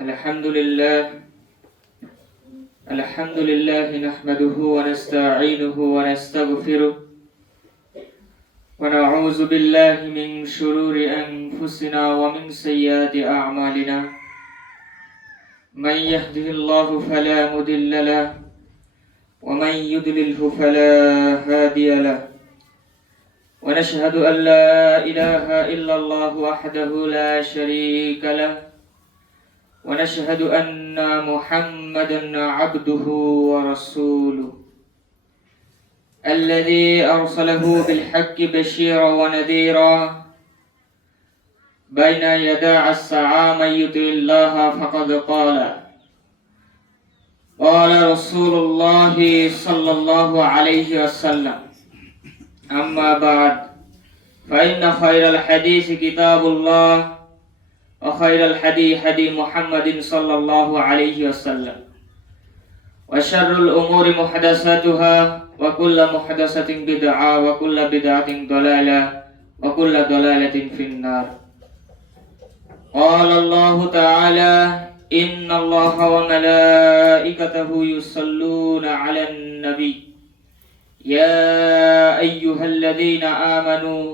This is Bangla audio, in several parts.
الحمد لله نحمده ونستعينه ونستغفره ونعوذ بالله من شرور أنفسنا ومن سيئات أعمالنا من يهده الله فلا مضل له ومن يضلله فلا هادي له ونشهد أن لا إله إلا الله وحده لا شريك له ونشهد أن محمدا عبده ورسوله الذي أرسله بالحق بشيرا ونذيرا بين يدي الساعة من يطع الله فقد قال رسول الله صلى الله عليه وسلم أما بعد فإن خير الحديث كتاب الله وخير الهدي هدي محمد صلى الله عليه وسلم وشر الأمور محدثاتها وكل محدثة بدعة وكل بدعة ضلالة وكل ضلالة في النار قال الله تعالى إن الله وملائكته يصلون على النبي يا أيها الذين آمنوا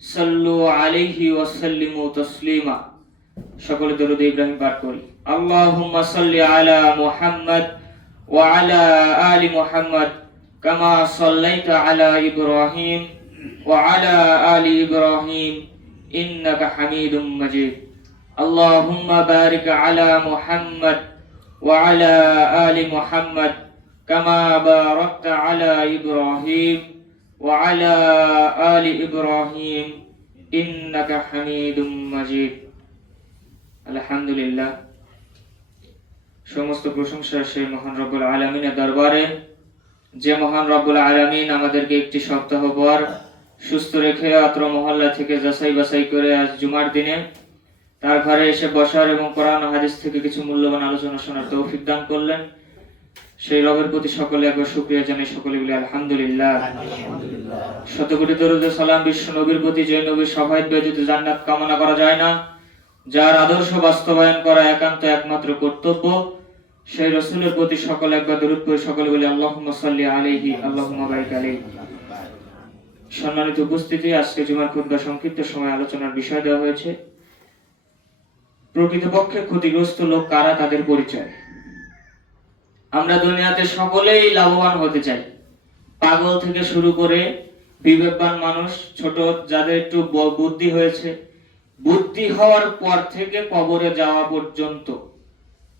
صلوا عليه وسلموا تسليما সকলে দরুদ ইব্রাহিম পাঠ করি আল্লাহুম্মা সাল্লি আলা মুহাম্মাদ ওয়া আলা আলি মুহাম্মাদ কামা সাল্লাইতা আলা ইব্রাহিম ওয়া আলা আলি ইব্রাহিম ইন্নাকা হামিদুম মাজিদ আল্লাহুম্মা বারিক আলা মুহাম্মাদ ওয়া আলা আলি মুহাম্মাদ কামা বারাকতা আলা ইব্রাহিম ওয়া আলা আলি ইব্রাহিম ইন্নাকা হামিদুম মাজিদ। আলহামদুলিল্লাহ, সমস্ত প্রশংসা সেই মহান রব্বুল আলামিনের দরবারে, যে মহান রব্বুল আলামিন আমাদেরকে একটি সপ্তাহ পর সুস্থ রেখে অত্র মহল্লা থেকে যাচাই বাছাই করে আজ জুমার দিনে তার ঘরে এসে বসার এবং কোরআন ও হাদিস থেকে কিছু মূল্যবান আলোচনা শোনার তৌফিক দান করলেন। সেই রবের প্রতি সকলে একবার শুকরিয়া জানাই, সকলে বলি আলহামদুলিল্লাহ। শতকোটি দরুদ ও সালাম বিশ্ব নবীর প্রতি, যে নবীর শাফায়াত ব্যতীত জান্নাত কামনা করা যায় না, যার আদর্শ বাস্তবায়ন করা একান্ত একমাত্র কর্তব্য, সেই রাসূলের প্রতি সকলে একবার দরুদ পড়ে সকলে বলি আল্লাহুম্মা সাল্লি আলাইহি আল্লাহুম্মা বারিক আলাইহি। সম্মানিত উপস্থিতি, আজকে জুমার খুতবা সংক্ষিপ্ত সময় আলোচনার বিষয় দেওয়া হয়েছে প্রকৃতপক্ষে ক্ষতিগ্রস্ত লোক কারা, তাদের পরিচয়। আমরা দুনিয়াতে সকলেই লাভবান হতে চাই, পাগল থেকে শুরু করে বিবেকবান মানুষ, ছোট যাদের একটু বুদ্ধি হয়েছে, বুদ্ধি হওয়ার পর থেকে কবরে যাওয়া পর্যন্ত।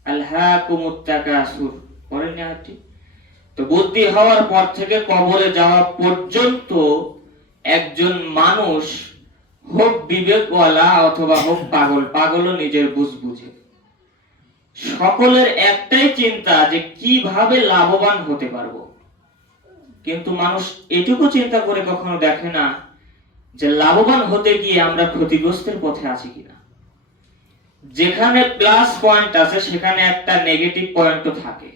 আলহাকুমুত তাকাসুর পড়েন না আপনি? তো বুদ্ধি হওয়ার পর থেকে কবরে যাওয়া পর্যন্ত একজন মানুষ, হোক বিবেকওয়ালা অথবা হোক পাগল, পাগলও নিজের বুঝ বুঝে, সকলের একটাই চিন্তা যে কিভাবে লাভবান হতে পারবো। কিন্তু মানুষ এটুকু চিন্তা করে কখনো দেখে না যে লাভবান হতে গিয়ে আমরা ক্ষতিগ্রস্তের পথে আছি কিনা। যেখানে প্লাস পয়েন্ট আছে সেখানে একটা নেগেটিভ পয়েন্টও থাকে।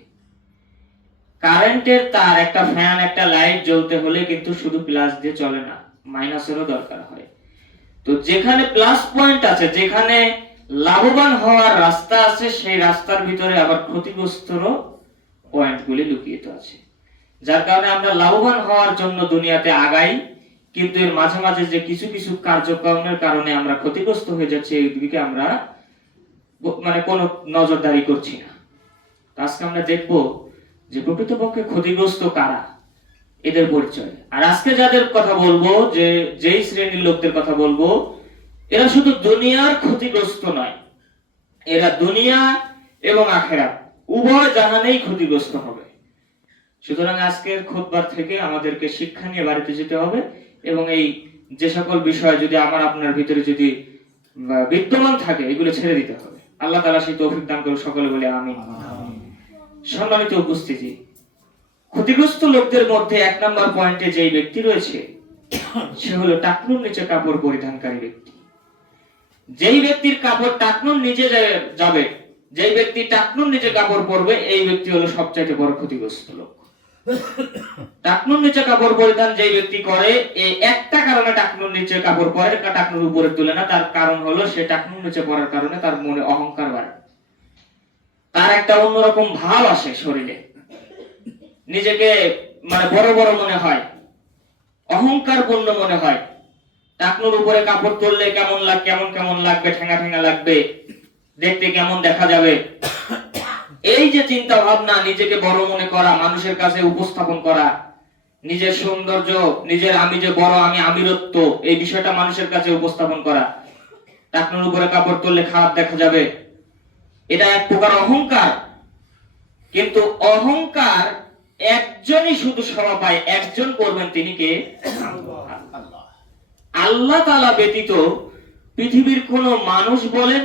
কারেন্টের তার, একটা ফ্যান, একটা লাইট জ্বলতে হলে কিন্তু শুধু প্লাস দিয়ে চলে না, মাইনাসেরও দরকার হয়। তো যেখানে প্লাস পয়েন্ট আছে, যেখানে লাভবান হওয়ার রাস্তা আছে, সেই রাস্তার ভিতরে আবার ক্ষতিগ্রস্তরও পয়েন্টগুলি লুকিয়ে আছে। যার কারণে আমরা লাভবান হওয়ার জন্য দুনিয়াতে আগাই, কিন্তু এর মাঝে মাঝে যে কিছু কিছু কার্যক্রমের কারণে আমরা ক্ষতিগ্রস্ত হয়ে যাচ্ছি, এই দিকে আমরা কোনো নজরদারি করছি না। আজকে আমরা দেখব যে প্রকৃতপক্ষে ক্ষতিগ্রস্ত কারা, এদের পরিচয়। আর আজকে যাদের কথা বলবো, যে যেই শ্রেণীর লোকদের কথা বলবো, এরা শুধু দুনিয়ার ক্ষতিগ্রস্ত নয়, এরা দুনিয়া এবং আখিরাত উভয় জাহানেই ক্ষতিগ্রস্ত হবে। সুতরাং আজকের খুতবার থেকে আমাদেরকে শিক্ষা নিয়ে বাড়িতে যেতে হবে, এবং এই যে সকল বিষয় যদি আমার আপনার ভিতরে যদি বিদ্যমান থাকে, এগুলো ছেড়ে দিতে হবে। আল্লাহ তাআলা সেই তৌফিক দান করুন, সকলে বলে আমিন। সম্মানিত উপস্থিতি, ক্ষতিগ্রস্ত লোকদের মধ্যে এক নম্বর পয়েন্টে যেই ব্যক্তি রয়েছে, সে হলো টাকনুর নিচে কাপড় পরিধানকারী ব্যক্তি। যেই ব্যক্তির কাপড় টাকনুর নিচে যাবে, যেই ব্যক্তি টাকনুর নিচে কাপড় পরবে, এই ব্যক্তি হলো সবচাইতে বড় ক্ষতিগ্রস্ত লোক। টাকনুর নিচে কাপড় পরিধান যেই ব্যক্তি করে, এই একটা কারণে টাকনুর নিচে কাপড় পরে, টাকনুর উপরে তুলে না, তার কারণ হলো সে টাকনুর নিচে পরার কারণে তার মনে অহংকার বাড়ে। তার একটা অন্যরকম ভাব আসে শরীরে, নিজেকে মানে বড় বড় মনে হয়, অহংকার পূর্ণ মনে হয়। টাকনুর উপরে কাপড় তুললে কেমন কেমন লাগবে, ঠেঙ্গা ঠেঙ্গা লাগবে, দেখতে কেমন দেখা যাবে। এই যে চিন্তা ভাবনা, নিজেকে বড় মনে করা, মানুষের কাছে উপস্থাপন করা, নিজের সৌন্দর্য, নিজের আমি যে বড়, আমি আমিরত্ব, এই বিষয়টা মানুষের কাছে উপস্থাপন করা, টাকনুর উপরে কাপড় তুললে খারাপ দেখা যাবে, এটা এক প্রকার অহংকার। কিন্তু অহংকার একজনই শুধু শোভা পায়, একজন করবেন, তিনি কে? আল্লাহ তাআলা ব্যতীত পৃথিবীর কোন মানুষ বলেন,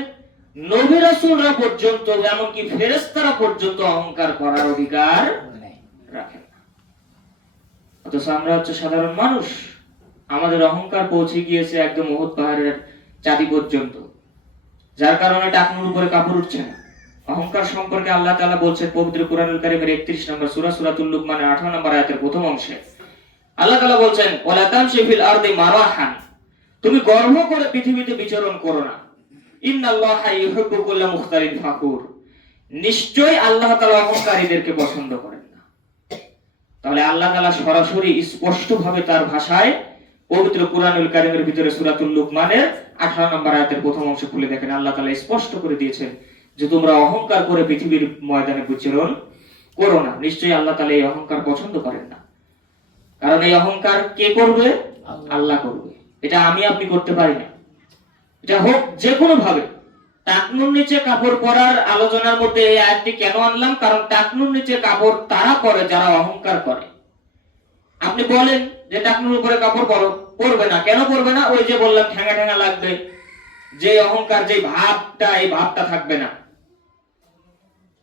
নবী রাসূলরা পর্যন্ত, এমনকি ফেরেশতারা পর্যন্ত অহংকার করার অধিকার রাখেন না। অথচ আমরা হচ্ছে সাধারণ মানুষ, আমাদের অহংকার পৌঁছে গিয়েছে একদম উহুদ পাহাড়ের চাঁদি পর্যন্ত, যার কারণে টাকনুর উপরে কাপড় উঠছে না। অহংকার সম্পর্কে আল্লাহ তাআলা বলছেন পবিত্র কোরআনুল কারীমের 31 নম্বর সূরা, সূরাতুল লুকমানের 18 নম্বর আয়াতের প্রথম অংশে আল্লাহ তাআলা বলছেন, ওয়ালা তামশি ফিল আরদি মারাহান, তুমি গর্ব করে পৃথিবীতে বিচরণ করো না। ইন্নাল্লাহা ইউহিব্বু কুল্লা মুখতালিন ফাখুর, নিশ্চয়ই আল্লাহ তাআলা অহংকারীদেরকে পছন্দ করেন না। তাহলে আল্লাহ তাআলা সরাসরি স্পষ্ট ভাবে তার ভাষায় পবিত্র কোরআনুল কারীমের ভিতরে সূরাতুল লুকমানের 18 নম্বর আয়াতের প্রথম অংশ খুলে দেখেন, আল্লাহ তাআলা স্পষ্ট করে দিয়েছেন যে তোমরা অহংকার করে পৃথিবীর ময়দানে বিচরণ করো না। নিশ্চয়ই আল্লাহ তাআলা এই অহংকার পছন্দ করেন না। কারণ এই অহংকার কে করবে? আল্লাহ করবে। এটা আমি আপনি করতে পারি না। এটা হোক যে কোনো ভাবে। টাকনুর নিচে কাপড় পরার আলোচনার মধ্যে এই আয়াতটি কেন আনলাম? কারণ টাকনুর নিচে কাপড় তারা পরে যারা অহংকার করে। আপনি বলেন যে টাকনুর উপরে কাপড় পরবে না, কেন পরবে না? ওই যে বললাম, ঠ্যাঙ্গা ঠ্যাঙ্গা লাগবে, যে অহংকার, যে ভাবটা, এই ভাবটা থাকবে না।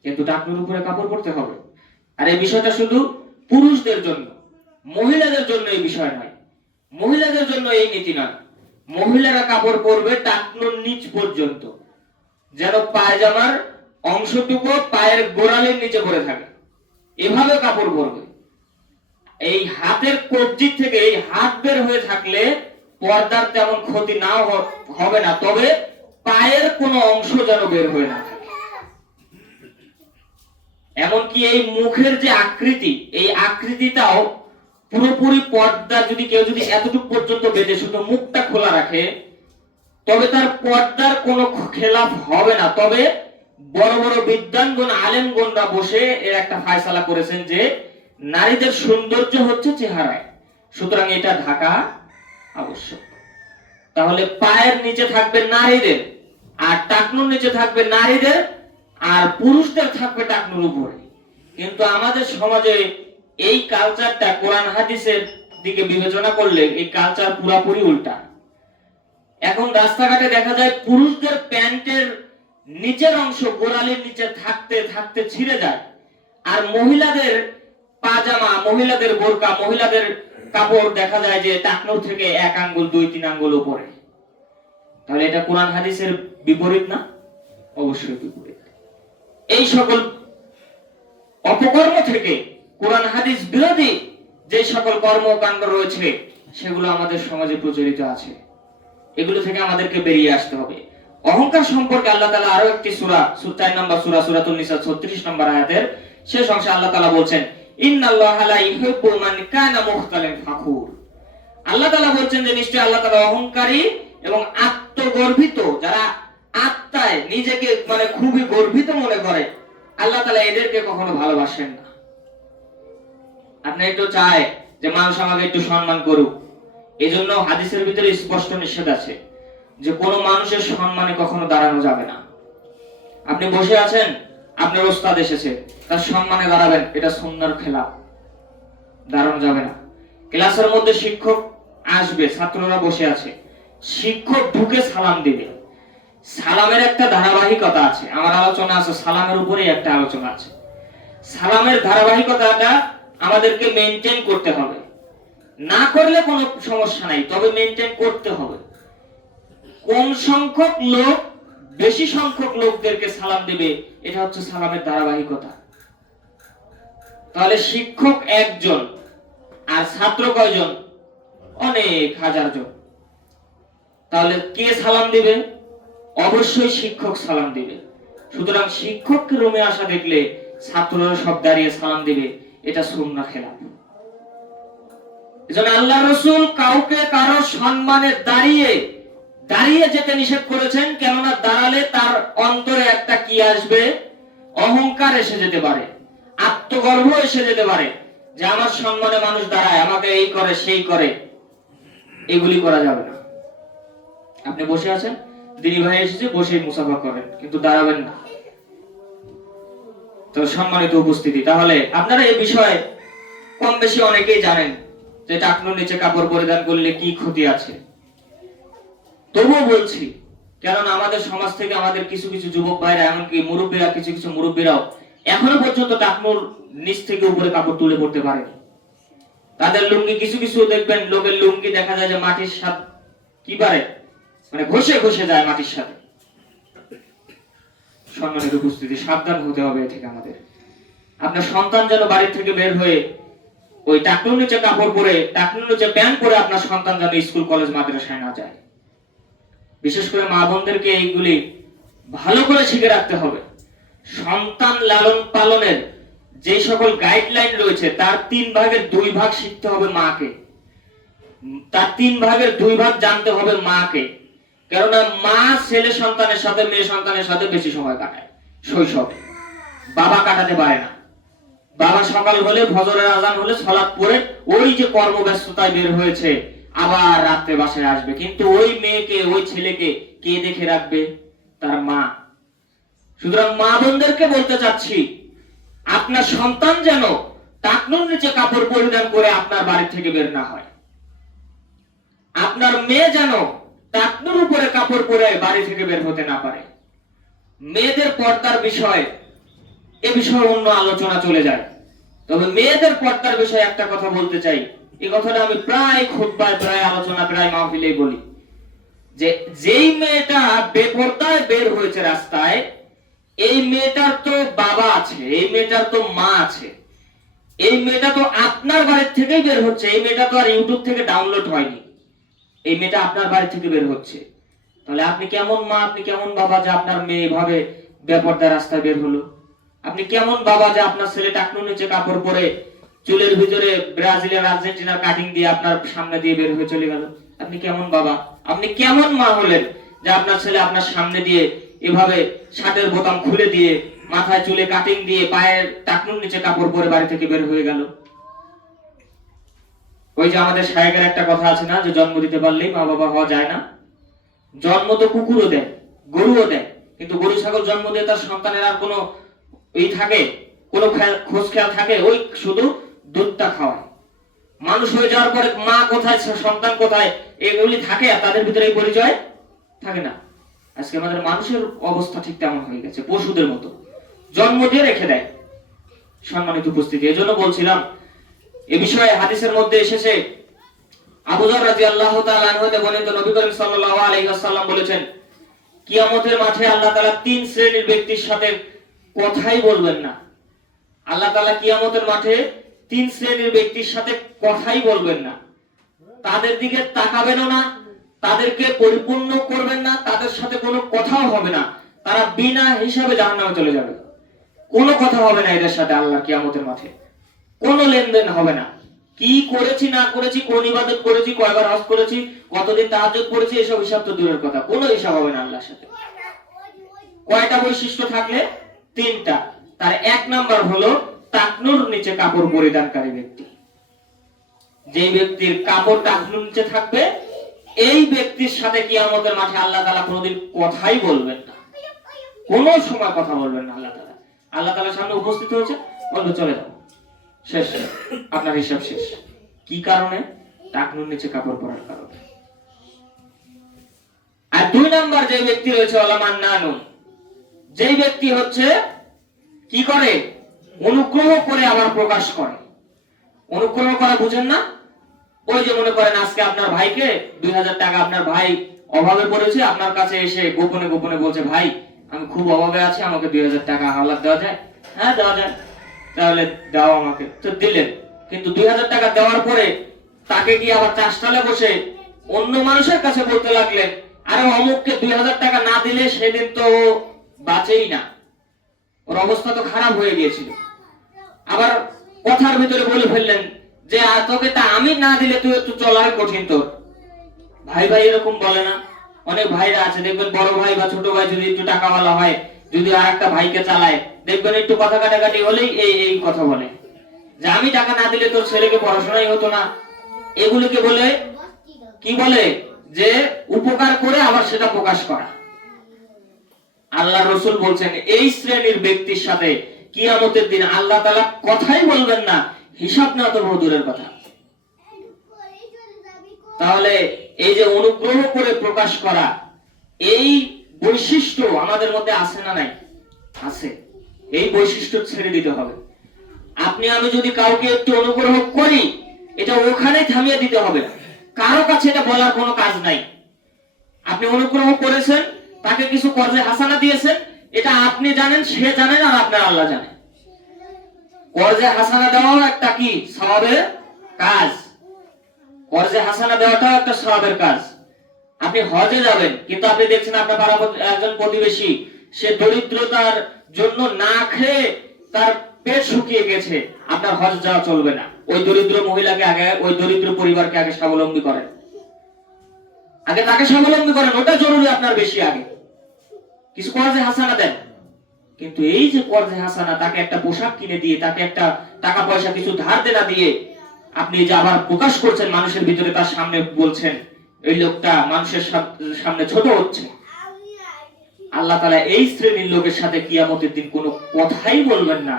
কিন্তু টাকনুর উপরে কাপড় পরতে হবে। আর এই বিষয়টা শুধু পুরুষদের জন্য, মহিলাদের জন্য এই বিষয় নয়। মহিলাদের জন্য এই নীতি নয়। মহিলারা কাপড় পরবে টাকনুর নিচ পর্যন্ত, যেন পায়জামার অংশটুকু পায়ের গোড়ালির নিচে পড়ে থাকে, এভাবে কাপড় পরবে। এই হাতের কবজি থেকে এই হাত বের হয়ে থাকলে পর্দার তেমন ক্ষতি না হবে না, তবে পায়ের কোনো অংশ যেন বের হয়ে না থাকে। এমনকি এই মুখের যে আকৃতি, এই আকৃতিটাও পুরোপুরি পর্দা, যদি কেউ এতটুকু পর্যন্ত বেঁধে শুধু মুখটা খোলা রাখে, তবে তার পর্দার কোনো খেলাফ হবে না। তবে বড় বড় বিদ্বানগণ, আলেমগণরা বসে এর একটা ফায়সালা করেছেন যে নারীদের সৌন্দর্য হচ্ছে চেহারায়, সুতরাং এটা ঢাকা আবশ্যক। তাহলে পায়ের নিচে থাকবে নারীদের, আর টাকনুর নিচে থাকবে নারীদের, আর পুরুষদের থাকবে টাকনুর উপরে। কিন্তু আমাদের সমাজে এই কালচারটা কোরআন হাদিসের দিকে বিবেচনা করলে এই কালচার পুরোপুরি উল্টা। এখন রাস্তাঘাটে দেখা যায় পুরুষদের প্যান্টের নিচের অংশ গোড়ালির নিচে থাকতে থাকতে ছিঁড়ে যায়, আর মহিলাদের পাজামা, মহিলাদের বোরকা, মহিলাদের কাপড় দেখা যায় যে টাকনুর থেকে 1 আঙ্গুল 2-3 আঙ্গুল উপরে। তাহলে এটা কোরআন হাদিসের বিপরীত না? অবশ্যই বিপরীত। এই সকল অপকর্ম থেকে, কোরআন হাদিস বিরোধী যে সকল কর্মকাণ্ড রয়েছে, সেগুলো আমাদের সমাজে প্রচলিত আছে। এগুলো থেকে আমাদেরকে বেরিয়ে আসতে হবে। অহংকার সম্পর্কে আল্লাহ তাআলা আরো একটি সূরা, 4 নম্বর সূরা, সূরাতুন নিসা 36 নম্বর আয়াতের শেষ অংশে আল্লাহ তাআলা বলছেন, ইন্নাল্লাহা লা ইউহিব্বু মান কানা মুখতালিন ফাখুর। আল্লাহ তাআলা বলছেন যে নিশ্চয়ই আল্লাহ তাআলা অহংকারী এবং আত্মগর্বিত, যারা আত্মায় নিজেকে মানে খুবই গর্বিত মনে করে, আল্লাহ তাআলা এদেরকে কখনো ভালোবাসেন না। আপনি একটু চায় যে মানুষ আমাকে একটু সম্মান করুক, এজন্য হাদিসের ভিতরে স্পষ্ট নিষেধ আছে যে কোন মানুষের সম্মানে কখনো দাঁড়ানো যাবে না। আপনি বসে আছেন, আপনার ওস্তাদ এসেছে, তার সম্মানে দাঁড়াবেন, এটা সুন্নাহর খেলাফ, দাঁড়ানো যাবে না। ক্লাসের মধ্যে শিক্ষক আসবে, ছাত্ররা বসে আছে, শিক্ষক ঢুকে সালাম দিবে। সালামের একটা ধারাবাহিকতা আছে, আমার আলোচনা আছে সালামের উপরেই একটা আলোচনা আছে। সালামের ধারাবাহিকতাটা আমাদেরকে মেইনটেইন করতে হবে। না করলে কোনো সমস্যা নাই, তবে মেইনটেইন করতে হবে। কোন সংখ্যক লোক বেশি সংখ্যক লোকদেরকে সালাম দিবে, এটা হচ্ছে সালামের ধারাবাহিকতা। তাহলে শিক্ষক একজন আর ছাত্র কয়জন? অনেক হাজার জন। তাহলে কে সালাম দিবে? অবশ্যই শিক্ষক সালাম দিবে। সুতরাং শিক্ষককে রুমে আসা দেখলে ছাত্ররা সব দাঁড়িয়ে সালাম দিবে, এটা সুন্নাহ খেলাফ। এজন্য আল্লাহ রাসূল কাউকে কারো সম্মানে দাঁড়িয়ে দাঁড়িয়ে যেতে নিষেধ করেছেন, কেননা দাঁড়ালে তার অন্তরে একটা কি আসবে, অহংকার এসে যেতে পারে, আত্মগর্ব এসে যেতে পারে, যে আমার সম্মানে মানুষ দাঁড়ায়, আমাকে এই করে সেই করে। এগুলি করা যাবে না। আপনি বসে আছেন, দিনী ভাই এসেছে, বসে মুসাফা করেন, কিন্তু দাঁড়াবেন না। তো সম্মানিত উপস্থিতি, তাহলে আপনারা এই বিষয়ে কম বেশি অনেকেই জানেন যে টাকনুর নিচে কাপড় পরিধান করলে কি ক্ষতি আছে। তবুও বলছি, কারণ আমাদের সমাজ থেকে আমাদের কিছু কিছু যুবক ভাইরা, এমনকি মুরব্বীরা, কিছু কিছু মুরব্বীরাও এখনো পর্যন্ত টাকনুর নিচ থেকে উপরে কাপড় তুলে পড়তে পারেনি। তাদের লুঙ্গি, কিছু কিছু দেখবেন লোকের লুঙ্গি দেখা যায় যে মাটির সাথে কি পারে, মানে ঘষে ঘষে যায় মাটির সাথে। সম্মানিত উপস্থিতি, সাবধান হতে হবে এ থেকে আমাদের। আপনার সন্তান যেন বাড়ি থেকে বের হয়ে ওই টাকনুর নিচে কাপড় পরে, টাকনুর নিচে প্যান্ট পরে আপনার সন্তান যেন স্কুল কলেজ মাদ্রাসায় না যায়। বিশেষ করে মা বোনদেরকে এইগুলি ভালো করে শিখে রাখতে হবে। সন্তান লালন পালনের যে সকল গাইডলাইন রয়েছে তার 3 ভাগের 2 ভাগ শিখতে হবে মাকে, তার 3 ভাগের 2 ভাগ জানতে হবে মাকে। কেননা মা ছেলে সন্তানের সাথে, মেয়ে সন্তানের সাথে বেশি সময় কাটায় শৈশবে, বাবা কাটাতে পারে না। বাবা সকাল হলে, ফজরের আজান হলে সালাত পড়ে ওই যে কর্মব্যস্ততায় বের হয়েছে, আবার রাতে বাসায় আসবে, কিন্তু ওই মেয়েকে, ওই ছেলেকে কে দেখে রাখবে? তার মা। সুতরাং মা বোনদেরকে বলতে চাচ্ছি, আপনার সন্তান যেন টাকনুর নিচে কাপড় পরিধান করে আপনার বাড়ি থেকে বের না হয়। আপনার মেয়ে যেন টাকনুর উপরে কাপড় পরে বাড়ি থেকে বের হতে না পারে। মেয়েদের পর্দার বিষয়, এ বিষয়ে অন্য আলোচনা চলে যায়। তবে মেয়েদের পর্দার বিষয়ে একটা কথা বলতে চাই। এই কথাটা আমি প্রায় খুতবায়, প্রায় আলোচনা, প্রায় মাহফিলেই বলি, যে যেই মেয়েটা বেপর্দায় বের হয়েছে রাস্তায়, এই মেয়েটার তো বাবা আছে, এই মেয়েটার তো মা আছে, এই মেয়েটা তো আপনার বাড়ির থেকেই বের হচ্ছে। এই মেয়েটা তো আর ইউটিউব থেকে ডাউনলোড হয়নি, এই মেয়েটা আপনার বাড়ি থেকে বের হচ্ছে। তাহলে আপনি কেমন মা, আপনি কেমন বাবা যে আপনার মেয়ে এভাবে বেপর্দায় রাস্তায় বের হলো? আপনি কেমন বাবা যে আপনার ছেলে টাকনুর নিচে কাপড় পরে চুলের ভিতরে ব্রাজিলের, আর্জেন্টিনার কাটিং দিয়ে আপনার সামনে দিয়ে বের হয়ে চলে গেল? আপনি কেমন বাবা, আপনি কেমন মা হলেন যে আপনার ছেলে আপনার সামনে দিয়ে এভাবে শার্টের বোতাম খুলে দিয়ে, মাথায় চুলে কাটিং দিয়ে, পায়ের টাকনুর নিচে কাপড় পরে বাড়ি থেকে বের হয়ে গেল? ওই যে আমাদের শায়েকের একটা কথা আছে না, যে জন্ম দিতে পারলেই মা বাবা হওয়া যায় না। জন্ম তো কুকুরও দেয়, গরুও দেয়, কিন্তু গরু ছাগল জন্ম দিয়ে তার সন্তানের আর কোনো এই থাকে, কোনো খোঁজ খেয়াল থাকে? ওই শুধু দুধটা খাওয়ায়। মানুষ হয়ে যাওয়ার পরে মা কোথায়, সন্তান কোথায়, এগুলি থাকে, আর তাদের ভিতরে এই পরিচয় থাকে না। আজকে আমাদের মানুষের অবস্থা ঠিক তেমন হয়ে গেছে, পশুদের মতো জন্ম দিয়ে রেখে দেয়। সম্মানিত উপস্থিতি, এজন্য বলছিলাম, এ বিষয়ে হাদিসের মধ্যে এসেছে, আবু যর রাদিয়াল্লাহু তাআলা আনহু হতে বর্ণিত, নবী করিম সাল্লাল্লাহু আলাইহি ওয়াসাল্লাম বলেছেন, কিয়ামতের মাঠে আল্লাহ তাআলা 3 শ্রেণীর ব্যক্তির সাথে কথাই বলবেন না। আল্লাহ তাআলা কিয়ামতের মাঠে 3 শ্রেণীর ব্যক্তির সাথে কথাই বলবেন না। তাদের দিকে তাকাবেনও না, তাদেরকে পরিপূর্ণ করবেন না, তাদের সাথে কোনো কথাও হবে না। তারা বিনা হিসাবে জাহান্নামে চলে যাবে। কোনো কথা হবে না এদের সাথে আল্লাহ কিয়ামতের মাঠে, কোনো লেনদেন হবে না। কি করেছি না করেছি, কোন ইবাদত করেছি, কয়বার হজ করেছি, কতদিন তাহাজ্জুদ পড়েছি, এসব হিসাব তো দূরের কথা, কোনো হিসাব হবে না আল্লাহর সাথে। কয়টা বৈশিষ্ট্য থাকলে? 3টা। তার 1 নাম্বার হলো টাকনুর নিচে কাপড় পরিধানকারী ব্যক্তি। যে ব্যক্তির কাপড় টাকনুর নিচে থাকবে, এই ব্যক্তির সাথে কিয়ামতের মাঠে আল্লাহ তাআলা কোনোদিন কথাই বলবেন না, কোনো সময় কথা বলবেন না। আল্লাহ তাআলা, আল্লাহ তাআলার সামনে উপস্থিত হয়েছে, বলবে চলে যাও, শেষ, আপনার হিসাব শেষ। কি কারণে? টাকনুর নিচে কাপড় পরার কারণে। আর 2 নাম্বার যে ব্যক্তি রয়েছে, ওলামান নানুন, যেই ব্যক্তি হচ্ছে কি করে? অনুগ্রহ করে আবার প্রকাশ করে। অনুগ্রহ করা বুঝেন না? ওই যে মনে করেন আজকে আপনার ভাইকে 2000 টাকা, আপনার ভাই অভাবে পড়েছে, আপনার কাছে এসে গোপনে গোপনে বলছে, ভাই আমি খুব অভাবে আছি, আমাকে 2000 টাকা হাওলাত দেওয়া যায়? হ্যাঁ দেওয়া যায়, তাহলে দাও আমাকে। তো দিলেন, কিন্তু 2000 টাকা দেওয়ার পরে তাকে গিয়ে আবার চাষটালে বসে অন্য মানুষের কাছে বলতে লাগলেন, আরে অমুককে 2000 টাকা না দিলে সেদিন তো বাঁচেই না, ওর অবস্থা তো খারাপ হয়ে গিয়েছিল। আবার কথার ভিতরে বলে ফেললেন যে তোকে তা আমি না দিলে তুই একটু চলাই কঠিন তোর। ভাই ভাই এরকম বলে না? অনেক ভাইরা আছে দেখবেন, বড় ভাই বা ছোট ভাই যদি একটু টাকাওয়ালা হয়, যদি আর একটা ভাইকে চালায়, দেখবেন একটু কথা কাটাকাটি হলেই এই কথা বলে যে আমি টাকা না দিলে তোর ছেলেকে পড়াশোনাই হতো না। এগুলোকে বলে কি বলে যে উপকার করে আবার সেটা প্রকাশ করা। আল্লাহ রসুল বলছেন এই শ্রেণীর ব্যক্তির সাথে কিয়ামতের দিন আল্লাহ তাআলা কথাই বলবেন না, হিসাব নেওয়া তো বহু দূরের কথা। তাহলে এই যে অনুগ্রহ করে প্রকাশ করা, এই বৈশিষ্ট্য আমাদের মধ্যে আছে না নাই? আছে। এই বৈশিষ্ট্য ছেড়ে দিতে হবে। আপনি আমি যদি কাউকে একটু অনুগ্রহ করি, এটা ওখানেই থামিয়ে দিতে হবে, কারো কাছে এটা বলার কোনো কাজ নাই। আপনি অনুগ্রহ করেছেন, তাকে কিছু কর্জে হাসানা দিয়েছেন, এটা আপনি জানেন, সে জানেন, আর আপনার আল্লাহ জানেন। কর্জে হাসানা দেওয়াও একটা কি সওয়াবের কাজ। কর্জে হাসানা দেওয়াটাও একটা সওয়াবের কাজ। আপনি হজে যাবেন, কিন্তু আপনি দেখছেন আপনার পাড়া একজন প্রতিবেশী, সে দরিদ্রতার জন্য না খেয়ে তার পেট শুকিয়ে গেছে, আপনার হজ যাওয়া চলবে না। ওই দরিদ্র মহিলাকে আগে, ওই দরিদ্র পরিবারকে আগে স্বাবলম্বী করেন, আগে তাকে স্বাবলম্বী করেন, ওটা জরুরি আপনার বেশি। আগে কিছু কর্জে হাসানা দেন। কিন্তু এই যে কর্জে হাসানা, তাকে একটা পোশাক কিনে দিয়ে, তাকে একটা টাকা পয়সা কিছু ধার দেনা দিয়ে আপনি যে আবার প্রকাশ করছেন মানুষের ভিতরে, তার সামনে বলছেন এই লোকটা মানুষের সামনে ছোট হচ্ছে, আল্লাহ তাআলা এই শ্রেণীর লোকের সাথে কিয়ামতের দিন কোনো কথাই বলবেন না।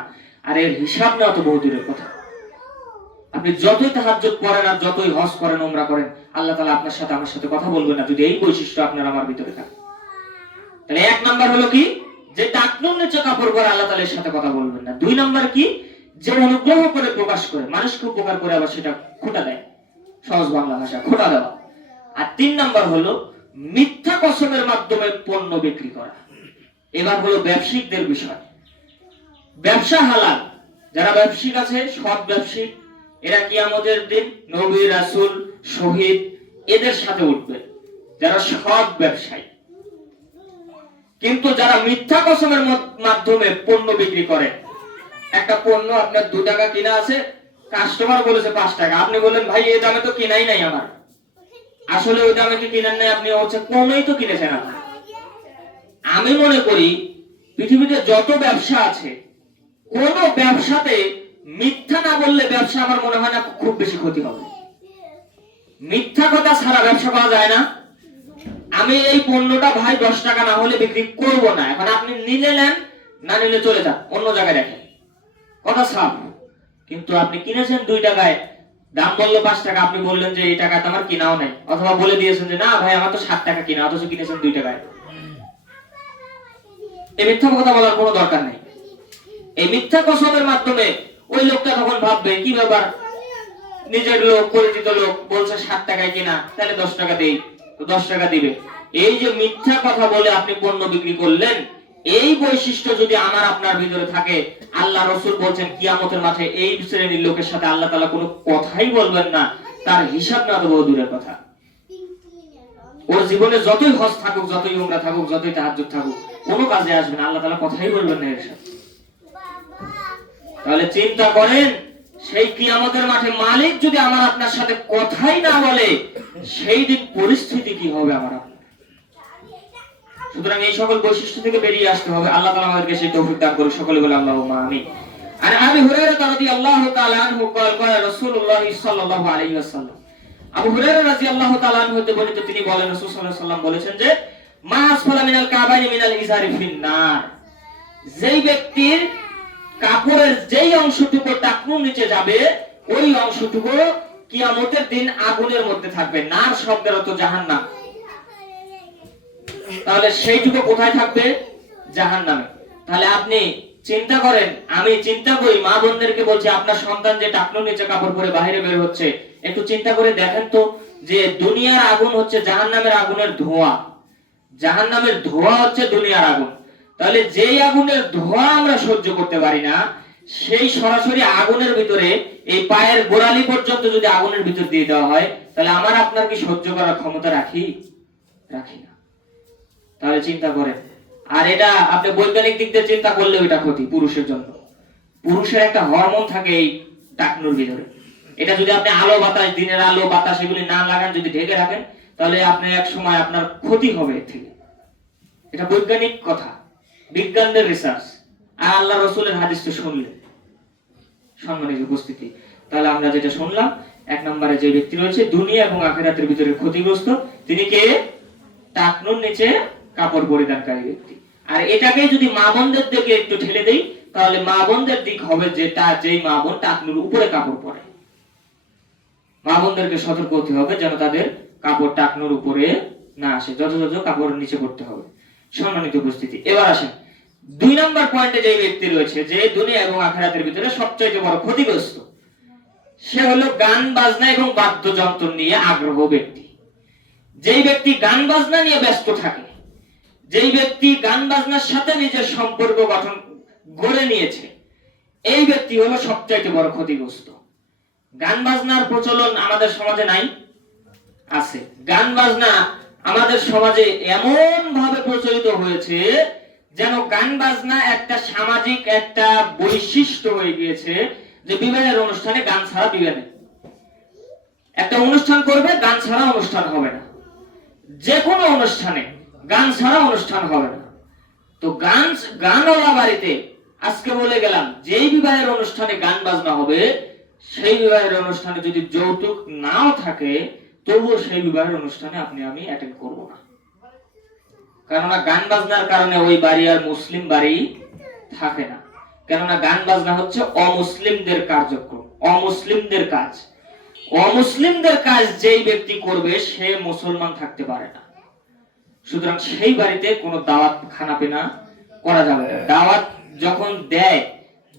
আর এর হিসাব নেওয়া তো বহু দূরের কথা। আপনি যতই তাহাজ্জুদ পড়েন আর যতই হজ করেন, উমরা করেন, আল্লাহ তাআলা আপনার সাথে আমার সাথে কথা বলবেন না যদি এই বৈশিষ্ট্য আপনার আমার ভিতরে থাকে। তাহলে এক নাম্বার হলো কি, যে টাকনুর নিচে কাপড় পরে আল্লাহ তাআলার সাথে কথা বলবেন না। দুই নাম্বার কি, যে অনুগ্রহ করে প্রকাশ করে, মানুষকে উপকার করে আবার সেটা খোটা দেয়, সহজ বাংলা ভাষা খোটা দেওয়া। আর তিন নাম্বার হলো মিথ্যা কসমের মাধ্যমে পণ্য বিক্রি করা। এবার হলো ব্যবসায়িকদের বিষয়। ব্যবসা হালাল, যারা ব্যবসায়িক আছে, সৎ ব্যবসায়িক, এরা কিয়ামতের দিন নবী, রাসূল, শহীদ এদের সাথে উঠবে, যারা সৎ ব্যবসায়ী। কিন্তু যারা মিথ্যা কসমের মাধ্যমে পণ্য বিক্রি করে, একটা পণ্য আপনার 2 টাকা কিনা আছে, কাস্টমার বলেছে 5 টাকা, আপনি বললেন ভাই এই দামে তো কিনাই নাই আমার, আসলে ওই দামে কি কিনেন নাই, আপনি হচ্ছে কমেই তো কিনেছেন আপনি। আমি মনে করি পৃথিবীতে যত ব্যবসা আছে, কোন ব্যবসাতে মিথ্যা না বললে ব্যবসা আমার মনে হয় না খুব বেশি ক্ষতি হবে। মিথ্যা কথা ছাড়া ব্যবসা করা যায় না। আমি এই পণ্যটা ভাই 10 টাকা না হলে বিক্রি করব না, এখন আপনি নিলে নেন, না নিলে চলে যান, অন্য জায়গায় দেখেন, কথা সাফ। কিন্তু আপনি কিনেছেন 2 টাকায়, দাম বললো 5 টাকা, আপনি বললেন যে এই টাকাতে আমার কিনাও নাই, অথবা বলে দিয়েছেন যে না ভাই আমার তো 7 টাকা কিনা, অথচ কিনেছেন 2 টাকায়। এই মিথ্যা কথা বলার কোনো দরকার নেই। এই মিথ্যা কসমের মাধ্যমে ওই লোকটা তখন ভাববে কি ব্যাপার, নিজের লোক, পরিচিত লোক বলছে 7 টাকায় কিনা, তাহলে 10 টাকা দেই, তো 10 টাকা দিবে। এই যে মিথ্যা কথা বলে আপনি পণ্য বিক্রি করলেন, এই বৈশিষ্ট্য যদি আমার আপনার ভিতরে থাকে, আল্লাহ রাসূল বলেন কিয়ামতের মাঠে এই শ্রেণীর লোকের সাথে আল্লাহ তাআলা কোনো কথাই বলবেন না, তার হিসাব না তো বহু দূরের কথা। ওর জীবনে যতই হজ থাকুক, যতই উমরা থাকুক, যতই তাহাজ্জুদ থাকুক, কোনো কাজে আসবে না, আল্লাহ তাআলা কথাই বলবেন না এর সাথে। তাহলে চিন্তা করেন, সেই কিয়ামতের মাঠে মালিক যদি আমার আপনার সাথে কথাই না বলে, সেই দিন পরিস্থিতি কি হবে আমার আপনার। সুতরাং এই সকল বৈশিষ্ট্য থেকে বেরিয়ে আসতে হবে। আল্লাহ তাআলা আমাদেরকে সেই তৌফিক দান করুন, সকলে বলে আল্লাহুম্মা আমিন। আর আবু হুরায়রা রাদিয়াল্লাহু তাআলা আনহু قال قال রাসূলুল্লাহ সাল্লাল্লাহু আলাইহি ওয়াসাল্লাম, আবু হুরায়রা রাদিয়াল্লাহু তাআলা আনহু হতে বর্ণিত, তিনি বলেন রাসূল সাল্লাল্লাহু আলাইহি ওয়াসাল্লাম বলেছেন যে মা আসফালা মিনাল কাবাইনি মিনাল ইজারি ফিন্নার, যেই ব্যক্তির কাপড়ের যেই অংশটুকু টাকনুর নিচে যাবে, ওই অংশটুকু কিয়ামতের দিন আগুনের মধ্যে থাকবে। নার শব্দের অর্থ জাহান্নাম। তাহলে সেইটুকু কোথায় থাকবে? জাহান্নামে। তাহলে আপনি চিন্তা করেন, আমি চিন্তা করি, মা বোনদেরকে বলছি, আপনার সন্তান যে টাকনুর নিচে কাপড় পরে বাইরে বের হচ্ছে, একটু চিন্তা করে দেখেন তো, যে দুনিয়ার আগুন হচ্ছে জাহান্নামের আগুনের ধোঁয়া, জাহান্নামের ধোঁয়া হচ্ছে দুনিয়ার আগুন। তাহলে যেই আগুনের ধোঁয়া আমরা সহ্য করতে পারি না, সেই সরাসরি আগুনের ভিতরে এই পায়ের গোড়ালি পর্যন্ত যদি আগুনের ভিতর দিয়ে দেওয়া হয়, তাহলে আমার আপনার কি সহ্য করার ক্ষমতা রাখি? রাখি না। তাহলে চিন্তা করেন, আর এটা আপনি বৈজ্ঞানিক দিক দিয়ে চিন্তা করলেও এটা ক্ষতি পুরুষের জন্য। পুরুষের একটা হরমোন থাকে এই টাকনুর ভিতরে, এটা যদি আপনি আলো বাতাস, দিনের আলো বাতাস এগুলি না লাগান, যদি ঢেকে রাখেন, তাহলে আপনি এক সময় আপনার ক্ষতি হবে এর থেকে। এটা বৈজ্ঞানিক কথা, বিজ্ঞানদের রিসার্চ, আর আল্লাহ রসুলের হাদিস তো শুনলেন। সম্মানিত উপস্থিতি, তাহলে আমরা যেটা শুনলাম, এক নম্বরে যে ব্যক্তি রয়েছে দুনিয়া এবং আখিরাতের ভিতরে ক্ষতিগ্রস্ত, তিনি কে? টাকনুর নিচে কাপড় পরিধানকারী ব্যক্তি। আর এটাকে যদি মা বোনদের দিকে একটু ঠেলে দেই, তাহলে মা বোনদের দিক হবে যেই মা বোন টাকনুর উপরে কাপড় পরে, মা বোনদেরকে সতর্ক হতে হবে যেন তাদের কাপড় টাকনুর উপরে না আসে, যথাযথ কাপড়ের নিচে পড়তে হবে। সম্মানিত উপস্থিতি, এবার আসেন 2 নম্বর পয়েন্টে যে ব্যক্তি রয়েছে যে দুনিয়া এবং আখিরাতের ভিতরে সবচেয়ে বড় ক্ষতিগ্রস্ত, সে হলো গান বাজনা এবং বাদ্যযন্ত্র নিয়ে আগ্রহ ব্যক্তি। যেই ব্যক্তি গান বাজনা নিয়ে ব্যস্ত থাকে, যেই ব্যক্তি গান বাজনার সাথে নিজের সম্পর্ক গড়ে নিয়েছে, এই ব্যক্তি হলো সবচেয়ে বড় ক্ষতিগ্রস্ত। গান বাজনার প্রচলন আমাদের সমাজে নাই? আছে। গান বাজনা আমাদের সমাজে এমন ভাবে প্রচলিত হয়েছে যেন গান বাজনা একটা সামাজিক একটা বৈশিষ্ট্য হয়ে গিয়েছে, যে বিবাহের অনুষ্ঠানে গান ছাড়া বিয়ে নেই। একটা অনুষ্ঠান করবে, গান ছাড়া অনুষ্ঠান হবে না। যে কোনো অনুষ্ঠানে গান ছাড়া অনুষ্ঠান হবে না। তো গানওয়ালা বাড়িতে আজকে বলে গেলাম, যেই বিবাহের অনুষ্ঠানে গান বাজনা হবে, সেই বিবাহের অনুষ্ঠানে যদি যৌতুক নাও থাকে, তবুও সেই বিবাহের অনুষ্ঠানে আমি অ্যাটেন্ড করব না। কেননা গান বাজনার কারণে ওই বাড়ি আর মুসলিম বাড়ি থাকে না। কেননা গান বাজনা হচ্ছে অমুসলিমদের কার্যক্রম, অমুসলিমদের কাজ। অমুসলিমদের কাজ যেই ব্যক্তি করবে সে মুসলমান থাকতে পারে না। সুতরাং সেই বাড়িতে কোনো দাওয়াত খানাপিনা করা যাবে না। দাওয়াত যখন দেয়,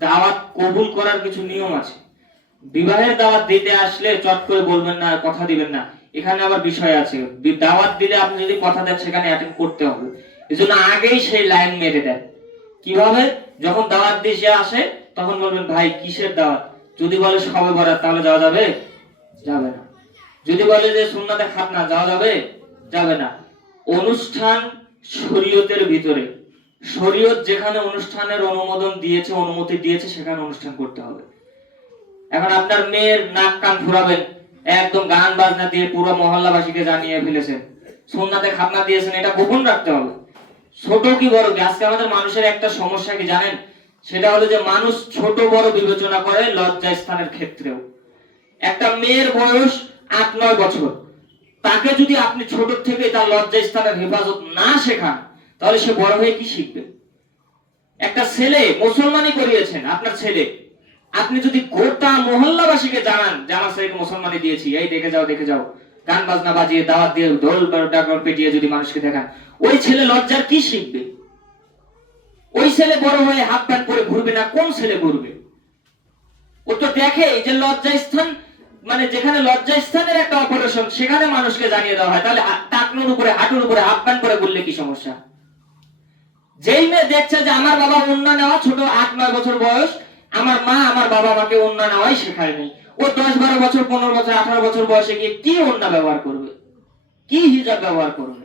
দাওয়াত কবুল করার কিছু নিয়ম আছে। বিবাহের দাওয়াত দিতে আসলে চট করে বলবেন না, কথা দিবেন না, এখানে আবার বিষয় আছে। দাওয়াত দিলে আপনি যদি কথা দেন, সেখানে অ্যাটেন্ড করতে হবে। এজন্য আগেই সেই লাইন মেরে দেন। কিভাবে? যখন দাওয়াত দিয়ে আসে তখন বলবেন, ভাই কিসের দাওয়াত? যদি বলে সবে বরাত, তাহলে যাওয়া যাবে? যাবে না। যদি বলে যে সুন্নাতে খাতনা, যাওয়া যাবে? যাবে না। অনুষ্ঠান শরীয়তের ভিতরে, শরীয়ত যেখানে অনুষ্ঠানের অনুমতি দিয়েছে সেখানে অনুষ্ঠান করতে হবে। এখন আপনার মেয়ের নাক কান ফুরাবেন, একদম গান বাজনা দিয়ে পুরো মহল্লাবাসীকে জানিয়ে ফেলেছেন, সুন্নাতে খাতনা দিয়েছেন, এটা গোপন রাখতে হবে। ছোট কি বড় কি, আজকে আমাদের মানুষের একটা সমস্যা কি জানেন? সেটা হলো যে মানুষ ছোট বড় বিবেচনা করে লজ্জা স্থানের ক্ষেত্রেও। একটা মেয়ের বয়স 8-9 বছর, তাকে যদি আপনি ছোট থেকে তার লজ্জা স্থানের হেফাজত না শেখান, তাহলে সে বড় হয়ে কি শিখবে? একটা ছেলে মুসলমানি করিয়েছেন, আপনার ছেলে, আপনি যদি গোটা মহল্লাবাসীকে জানান যে আমার ছেলেকে মুসলমানি দিয়েছি, এই দেখে যাও, গান বাজনা বাজিয়ে দাওয়াত দিয়ে ঢোল ডাকর পেটিয়ে যদি মানুষকে দেখান, ওই ছেলে লজ্জার কি শিখবে? ওই ছেলে বড় হয়ে হাত প্যান্ট পরে ঘুরবে না, কোন ছেলে ঘুরবে? ও তো দেখে যে লজ্জা স্থান, মানে যেখানে লজ্জা স্থানের একটা অপারেশন, সেখানে মানুষকে জানিয়ে দেওয়া হয়। তাহলে টাকনুর উপরে, হাঁটুর উপরে হাত প্যান্ট পরে ঘুরলে কি সমস্যা? যেই মেয়ে দেখছে যে আমার বাবা ওন্না নেওয়া, ছোট 8-9 বছর বয়স, আমার মা আমার বাবা আমাকে ওন্না নেওয়াই শেখায়নি, ও 10-12 বছর 15 বছর 18 বছর বয়সে গিয়ে কি ওন্না ব্যবহার করবে, কি হিজাব ব্যবহার করবে?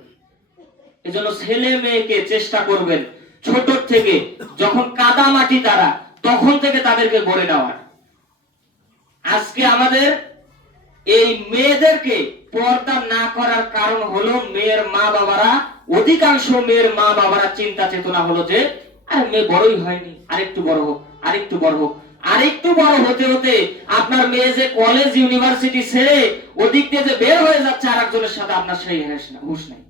এজন্য ছেলে মেয়েকে চেষ্টা করবেন ছোট থেকে, যখন কাদা মাটি তারা, তখন থেকে তাদেরকে গড়ে নেওয়ার। আজকে আমাদের এই মেয়েদেরকে পর্দা না করার কারণ হলো মেয়ের মা বাবারা, অধিকাংশ মেয়ের মা বাবারা চিন্তা চেতনা হলো যে আরে মেয়ে বড়ই হয়নি, আরেকটু বড় হোক, আরেকটু বড় হোক। আরেকটু বড় হতে হতে আপনার মেয়ে যে কলেজ ইউনিভার্সিটি ছেড়ে ওদিক দিয়ে যে বের হয়ে যাচ্ছে আরেকজনের সাথে, আপনার সেই হুঁশ নাই।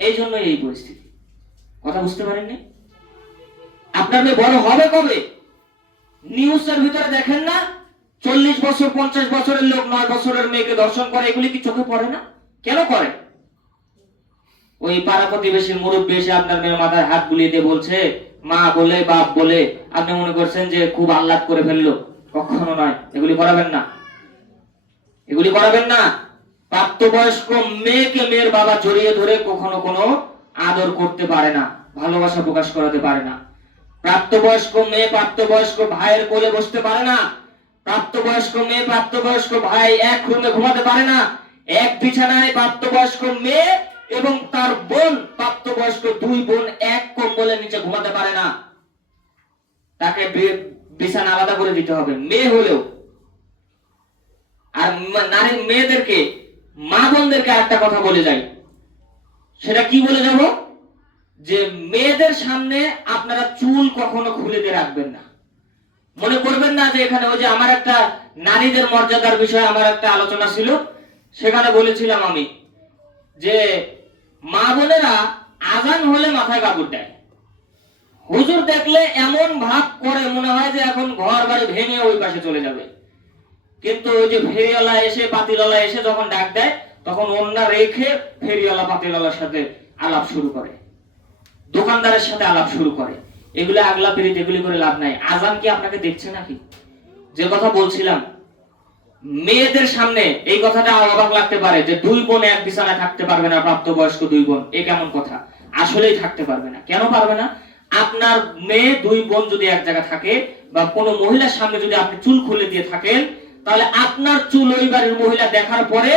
এই জন্য এই পরিস্থিতি। কথা বুঝতে পারেননি? আপনার মেয়ে বড় হবে কবে? নিউজের ভিতরে দেখেন না, 40 বছর 50 বছরের লোক 9 বছরের মেয়েকে দর্শন করে, এগুলি কি চোখে পড়ে না? কেন করে? ওই পাড়া প্রতিবেশীর মুরব্বী এসে আপনার মেয়ের মাথায় হাত বুলিয়ে দিয়ে বলছে, মা বলে বাপ বলে, আপনি মনে করছেন যে খুব আহ্লাদ করে ফেললো। কখনো নয়, এগুলি করাবেন না, এগুলি করাবেন না। প্রাপ্তবয়স্ক মেয়েকে মেয়ের বাবা জড়িয়ে ধরে কখনো কোনো আদর করতে পারে না, ভালোবাসা প্রকাশ করাতে পারে না। প্রাপ্তবয়স্ক মেয়ে প্রাপ্তবয়স্ক ভাইয়ের কোলে বসতে পারে না। প্রাপ্তবয়স্ক মেয়ে প্রাপ্তবয়স্ক ভাই এক রুমে ঘুমাতে পারে না। এক বিছানায় প্রাপ্তবয়স্ক মেয়ে এবং তার বোন, প্রাপ্তবয়স্ক 2 বোন এক কম্বলের নিচে ঘুমাতে পারে না, তাকে বিছানা আলাদা করে দিতে হবে, মেয়ে হলেও। আর নারী মেয়েদেরকে, মা বোনদেরকে একটা কথা বলে যাই, সেটা কি বলে যাব, যে মেয়েদের সামনে আপনারা চুল কখনো খুলে দিয়ে রাখবেন না। মনে করবেন না যে এখানে ওই যে আমার একটা নারীদের মর্যাদার বিষয়ে আমার একটা আলোচনা ছিল, সেখানে বলেছিলাম আমি যে মা বোনেরা আজান হলে মাথায় কাপড় দেয়, হুজুর দেখলে এমন ভাব করে মনে হয় যে এখন ঘর বাড়ি ভেঙে ওই পাশে চলে যাবে, কিন্তু ওই যে ফেরিওয়ালা এসে, পাতিলওয়ালা এসে যখন ডাক দেয়, তখন ওন্না রেখে ফেরিওয়ালা পাতিলওয়ালার সাথে আলাপ শুরু করে, দোকানদারের সাথে আলাপ শুরু করে। এগুলো আগলা পিরিত, এগুলি করে লাভ নাই। আজান কি আপনাকে দেখছে নাকি? যে কথা বলছিলাম, মেয়েদের সামনে এই কথাটা অবাক লাগতে পারে যে 2 বোন এক বিছানায় থাকতে পারবে না, প্রাপ্তবয়স্ক 2 বোন, এ কেমন কথা? আসলেই থাকতে পারবে না। কেন পারবে না? আপনার মেয়ে 2 বোন যদি এক জায়গায় থাকে, বা কোনো মহিলার সামনে যদি আপনি চুল খুলে দিয়ে থাকেন, তাহলে আপনার চুল ওই বাড়ির মহিলা দেখার পরে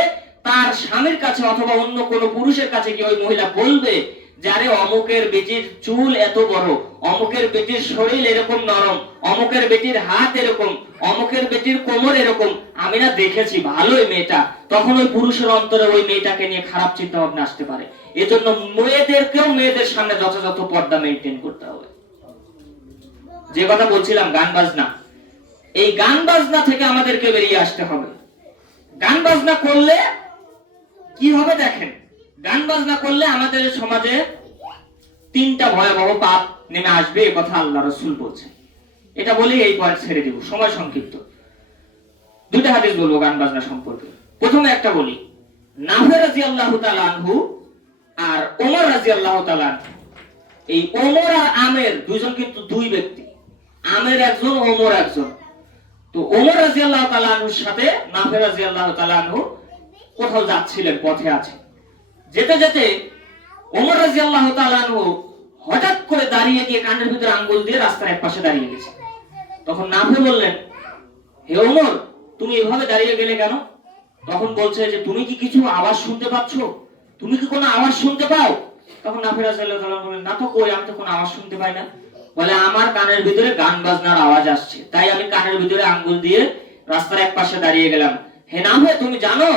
তার স্বামীর কাছে অথবা অন্য কোনো পুরুষের কাছে কি ওই মহিলা বলবে যে আরে অমুকের বেটির চুল এত বড়, অমুকের বেটির শরীর এরকম নরম, অমুকের বেটির হাত এরকম, অমুকের বেটির কোমর এরকম, আমি না দেখেছি ভালোই মেয়েটা, তখন ওই পুরুষের অন্তরে ওই মেয়েটাকে নিয়ে খারাপ চিন্তা ভাবনা আসতে পারে। এজন্য মেয়েদেরকেও মেয়েদের সামনে যথাযথ পর্দা মেইনটেইন করতে হবে। যে কথা বলছিলাম গান বাজনা, এই গান বাজনা থেকে আমাদেরকে বেরিয়ে আসতে হবে। গান বাজনা করলে কি হবে দেখেন, গান বাজনা করলে আমাদের সমাজে 3টা ভয়াবহ পাপ নেমে আসবে, এই কথা আল্লাহ রাসূল বলছেন। এটা বলি এই পয়েন্ট ছেড়ে দেব, সময় সংক্ষিপ্ত। 2টা হাদিস বলবো গান বাজনা সম্পর্কে। প্রথমে একটা বলি, নাফে রাদিয়াল্লাহু তাআলা আনহু আর ওমর রাদিয়াল্লাহু তাআলা, এই ওমর আর আমের দুইজন কিন্তু 2 ব্যক্তি, আমের একজন, ওমর একজন। তো ওমর রাদিয়াল্লাহু তাআলা আনহুর সাথে নাফে রাদিয়াল্লাহু তাআলা আনহু কোথাও যাচ্ছিলেন, পথে আছে, যেতে যেতে ওমর রাদিয়াল্লাহু তাআলা আনহু হঠাৎ করে দাঁড়িয়ে গিয়ে কানের ভিতরে আঙ্গুল দিয়ে রাস্তার একপাশে দাঁড়িয়ে গেছে। তখন নাফে বললেন, হে ওমর, তুমি এভাবে দাঁড়িয়ে গেলে কেন? তখন বলছে যে তুমি কি কিছু আওয়াজ শুনতে পাচ্ছ? তুমি কি কোনো আওয়াজ শুনতে পাও? তখন নাফে রাদিয়াল্লাহু তাআলা বললেন, না তো, কই, আমি তো কোনো আওয়াজ শুনতে পাই না। বলে, আমার কানের ভিতরে গান বাজনার আওয়াজ আসছে, তাই আমি কানের ভিতরে আঙ্গুল দিয়ে রাস্তার একপাশে দাঁড়িয়ে গেলাম। হে নাফে, তুমি জানো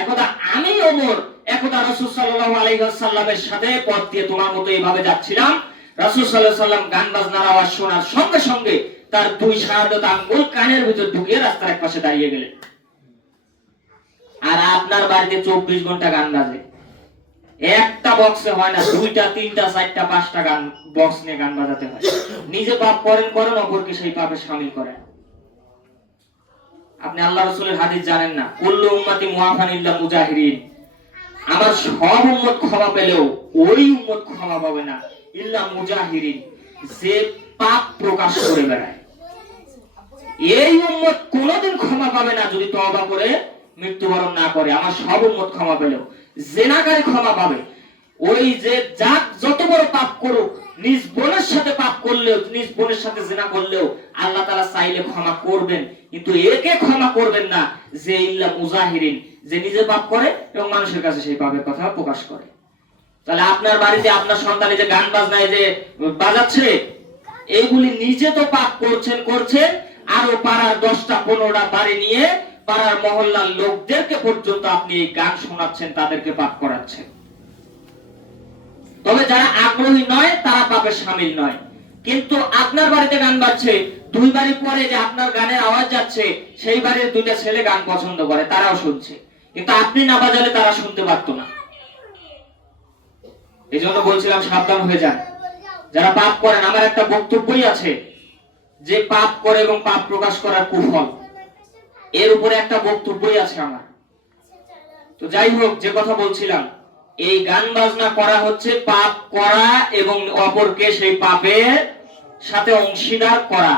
একদা আমি ওমর একদা রাসূল সাল্লাল্লাহু আলাইহি ওয়াসাল্লামের সাথে পথ দিয়ে তোমার মতো এইভাবে যাচ্ছিলাম, রাসূল সাল্লাল্লাহু আলাইহি ওয়াসাল্লাম গান বাজনার আওয়াজ শোনার সঙ্গে সঙ্গে তার 2 শাহাদাত আঙ্গুল কানের ভিতর ঢুকিয়ে রাস্তার একপাশে দাঁড়িয়ে গেলেন। আর আপনার বাড়িতে 24 ঘন্টা গান বাজে, একটা বক্সে হয় না, 2টা 3টা 4টা 5টা গান বক্স নিয়ে গান বাজাতে হয়। নিজে পাপ করেন, অপরকে সেই পাপে শামিল করেন। আপনি আল্লাহ রাসূলের হাদিস জানেন না, কুল্লু উম্মতি মুআফান ইল্লা মুজাহিরিন, আমার সব উম্মত ক্ষমা পেলেও ওই উম্মত ক্ষমা পাবে না ইল্লা মুজাহিরিন, যে পাপ প্রকাশ করে বেড়ায়। এই উম্মত কোনোদিন ক্ষমা পাবে না যদি তওবা করে মৃত্যুবরণ না করে। আমার সব উম্মত ক্ষমা পেলেও, জিনাকারী ক্ষমা পাবে। ওই যে যত বড় পাপ করুক, নিজ বোনের সাথে পাপ করলেও, নিজ বোনের সাথে জিনা করলেও আল্লাহ তাআলা চাইলে ক্ষমা করবেন, কিন্তু একে ক্ষমা করবেন না যে ইল্লা মুজাহিরিন, যে নিজে পাপ করে এবং মানুষের কাছে সেই পাপের কথা প্রকাশ করে। তাহলে আপনার বাড়িতে আপনার সন্তান যে গান বাজনায় যে বাজাচ্ছে, এইগুলি নিজে তো পাপ করছেন, আরো পাড়ার 10টা 15টা বাড়ি নিয়ে পাড়ার মহল্লার লোকদেরকে পর্যন্ত আপনি এই গান শোনাচ্ছেন, তাদেরকে পাপ করাচ্ছেন। তবে যারা আগ্রহী নয় তারা পাপে শামিল নয়। কিন্তু আপনার বাড়িতে গান বাজছে, 2 বাড়ি পরে যে আপনার গানের আওয়াজ যাচ্ছে, সেই বাড়ির 2টা ছেলে গান পছন্দ করে, তারাও শুনছে, কিন্তু আপনি না বাজালে তারা শুনতে পারতো না। এই জন্য বলছিলাম সাবধান হয়ে যান যারা পাপ করেন। আমার একটা বক্তব্যই আছে যে পাপ করে এবং পাপ প্রকাশ করার কুফল, এর উপরে একটা বক্তব্যই আছে আমার। তো যাই হোক, যে কথা বলছিলাম, এই গান বাজনা করা হচ্ছে পাপ করা এবং অপরকে সেই পাপের সাথে অংশীদার করা।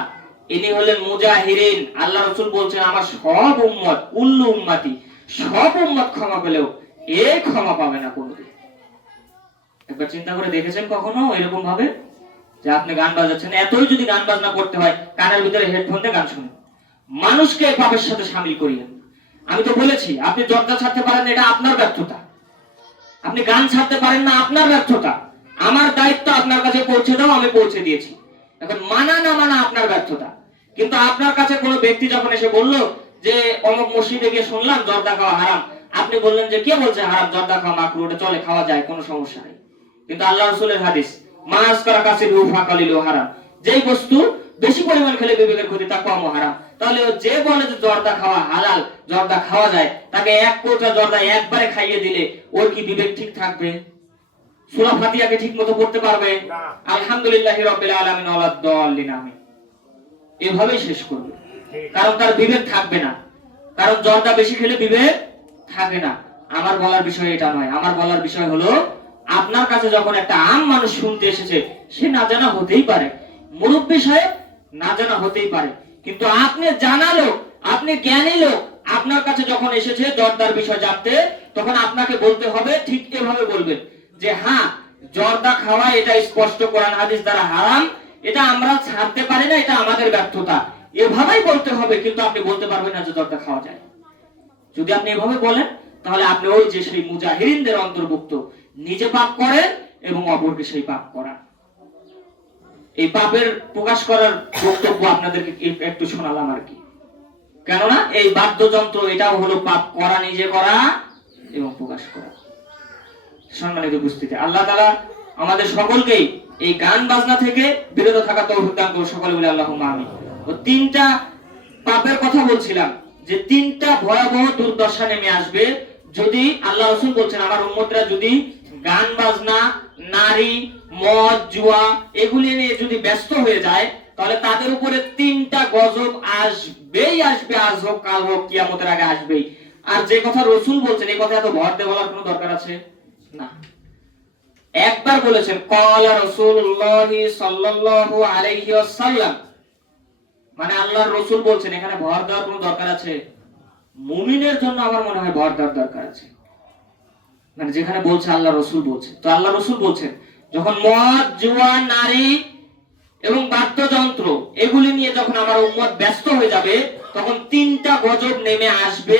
ইনি হলেন মুজাহিরিন। আল্লাহ রাসূল বলছেন, আমার সব উম্মত, কুল্লু উম্মতি, সব উম্মত ক্ষমা পেলেও এ ক্ষমা পাবে না কোনোদিন। একবার চিন্তা করে দেখেছেন কখনো এরকম ভাবে যে আপনি গান বাজাচ্ছেন? এতই যদি গান বাজনা করতে হয়, কানের ভিতরে হেডফোন দিয়ে গান শুনুন, মানুষকে পাপের সাথে শামিল করিয়েন। আমি তো বলেছি, আপনি দরজা ছাড়তে পারেন, এটা আপনার ব্যর্থতা। আপনি গান ছাড়তে পারেন না, আপনার ব্যর্থতা। আমার দায়িত্ব আপনার কাছে পৌঁছে দাও, আমি পৌঁছে দিয়েছি। এখন মানা না মানা আপনার ব্যর্থতা। কিন্তু আপনার কাছে কোনো ব্যক্তি যখন এসে বলল যে অমুক মসজিদে গিয়ে শুনলাম জর্দা খাওয়া হারাম, আপনি বললেন যে কে বলছে হারাম, জর্দা খাওয়া মাকরুহ, ওটা চলে, খাওয়া যায়, কোনো সমস্যা নেই। কিন্তু আল্লাহ রাসূলের হাদিস, মাস করা কাছে রুফা কালিল হারাম, যেই বস্তু বেশি পরিমাণ খেলে বিবেকের ক্ষতি তা কম হারাম। তাহলে যে বলে যে জর্দা খাওয়া হালাল, জর্দা খাওয়া যায়, তাকে এক কোটা জর্দা একবারে খাইয়ে দিলে ওর কি বিবেক ঠিক থাকবে? সূরা ফাতিহাকে ঠিকমতো পড়তে পারবে? আলহামদুলিল্লাহি রাব্বিল আলামিন ওয়ালাদ দাল্লিন আমিন এভাবেই শেষ করবে। কারণ তার বিবেক থাকবে না। কারণ জর্দা বেশি খেলে বিবেক থাকে না। আমার বলার বিষয় এটা নয়। আমার বলার বিষয় হলো, আপনার কাছে যখন একটা আম মানুষ শুনতে এসেছে, সে না জানা হতেই পারে, মুরব্বী সাহেব না জানা হতেই পারে, কিন্তু আপনি জানা লোক, আপনি জ্ঞানী লোক, আপনার কাছে যখন এসেছে জর্দার বিষয় জানতে, তখন আপনাকে বলতে হবে, ঠিক এভাবে বলবেন যে হ্যাঁ, জর্দা খাওয়া এটা স্পষ্ট কোরআন হাদিস দ্বারা হারাম, এটা আমরা ছাড়তে পারি না, এটা আমাদের ব্যর্থতা, এভাবেই বলতে হবে। কিন্তু আপনি বলতে পারবেন না যে জর্দা খাওয়া যায়। যদি আপনি এভাবে বলেন, তাহলে আপনি ওই যে সেই মুজাহিরিনদের অন্তর্ভুক্ত, নিজে পাপ করেন এবং অপরকে সেই পাপ করান। এই পাপের প্রকাশ করার বক্তব্য আপনাদেরকে একটু শোনালাম আর কি। কেননা এই বাদ্যযন্ত্র এটাও হলো পাপ করা, নিজে করা এবং প্রকাশ করা। সম্মানিত উপস্থিতি, আল্লাহ তাআলা আমাদের সকলকেই এই গান বাজনা থেকে বিরত থাকা তৌফিক দান করুন। সকলে বলে আল্লাহুম্মা আমিন। ও তিনটা পাপের কথা বলছিলাম, যে তিনটা ভয়াবহ দুর্দশা নেমে আসবে যদি, আল্লাহ রাসূল বলছেন, আমার উম্মতরা যদি গান বাজনা, নারী, মদ, জুয়া এগুলি নিয়ে যদি ব্যস্ত হয়ে যায়, তাহলে তাদের উপরে তিনটা গজব আসবেই আসবে, আজ হোক কাল হোক, কিয়ামতের আগে আসবেই। আর যে কথা রাসূল বলছেন, এই কথা এত ভর দিয়ে বলার কোনো দরকার আছে না। একবার বলেছেন, ক্বালা রাসূলুল্লাহ সাল্লাল্লাহু আলাইহি ওয়াসাল্লাম, মানে আল্লাহর রাসূল বলছেন, এখানে ভর দেওয়ার কোনো দরকার আছে? মুমিনের জন্য আমার মনে হয় ভর দেওয়ার দরকার আছে। মানে যেখানে বলছে আল্লাহ রাসূল বলছে, তো আল্লাহ রাসূল বলছেন, যখন মদ, জুয়া, নারী এবং বাদ্যযন্ত্র এগুলি নিয়ে যখন আমার উম্মত ব্যস্ত হয়ে যাবে, তখন তিনটা গজব নেমে আসবে।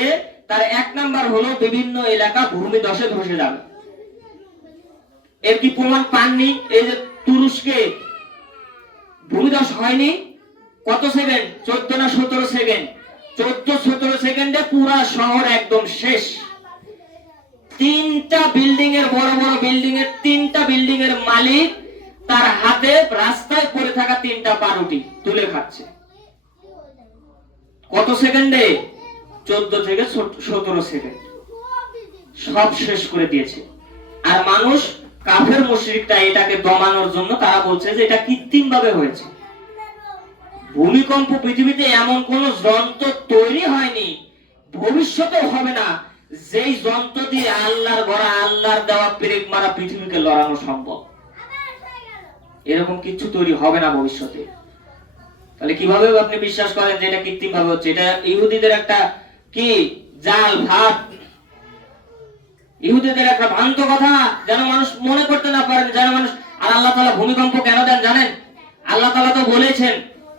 তার এক নাম্বার হলো, বিভিন্ন এলাকা ভূমিধসে ধসে যাবে। এর কি প্রমাণ পাননি? এই যে তুরস্কে ভূমিধস হয়নি কত সেকেন্ড? 14 না 17 সেকেন্ড। 14-17 সেকেন্ডে পুরা শহর একদম শেষ। তিনটা বিল্ডিং এর, বড় বড় বিল্ডিং এর, তিনটা বিল্ডিং এর মালিক তার হাতে রাস্তায় পড়ে থাকা তিনটা পাউরুটি তুলে খাচ্ছে। কত সেকেন্ডে? 14 থেকে 17 সেকেন্ড। সব শেষ করে দিয়েছে। আর মানুষ, কাফের মুশরিকরা এটাকে দমানোর জন্য তারা বলছে যে এটা কৃত্রিম ভাবে হয়েছে। ভূমিকম্প পৃথিবীতে এমন কোন যন্ত্র তৈরি হয়নি, ভবিষ্যতেও হবে না, যেই যন্ত্র দিয়ে আল্লাহর গড়া, আল্লাহর দেওয়া পেরেক মারা পৃথিবীকে লড়ানো সম্ভব। এরকম কিছু তৈরি হবে না ভবিষ্যতে। তাহলে কিভাবে আপনি বিশ্বাস করেন যে এটা কৃত্রিম ভাবে হচ্ছে? এটা ইহুদিদের একটা কি জাল ভাব, ইহুদিদের একটা ভ্রান্ত কথা, যেন মানুষ মনে করতে না পারেন, যেন মানুষ। আর আল্লাহ তাআলা ভূমিকম্প কেন দেন জানেন? আল্লাহ তাআলা তো বলেছেন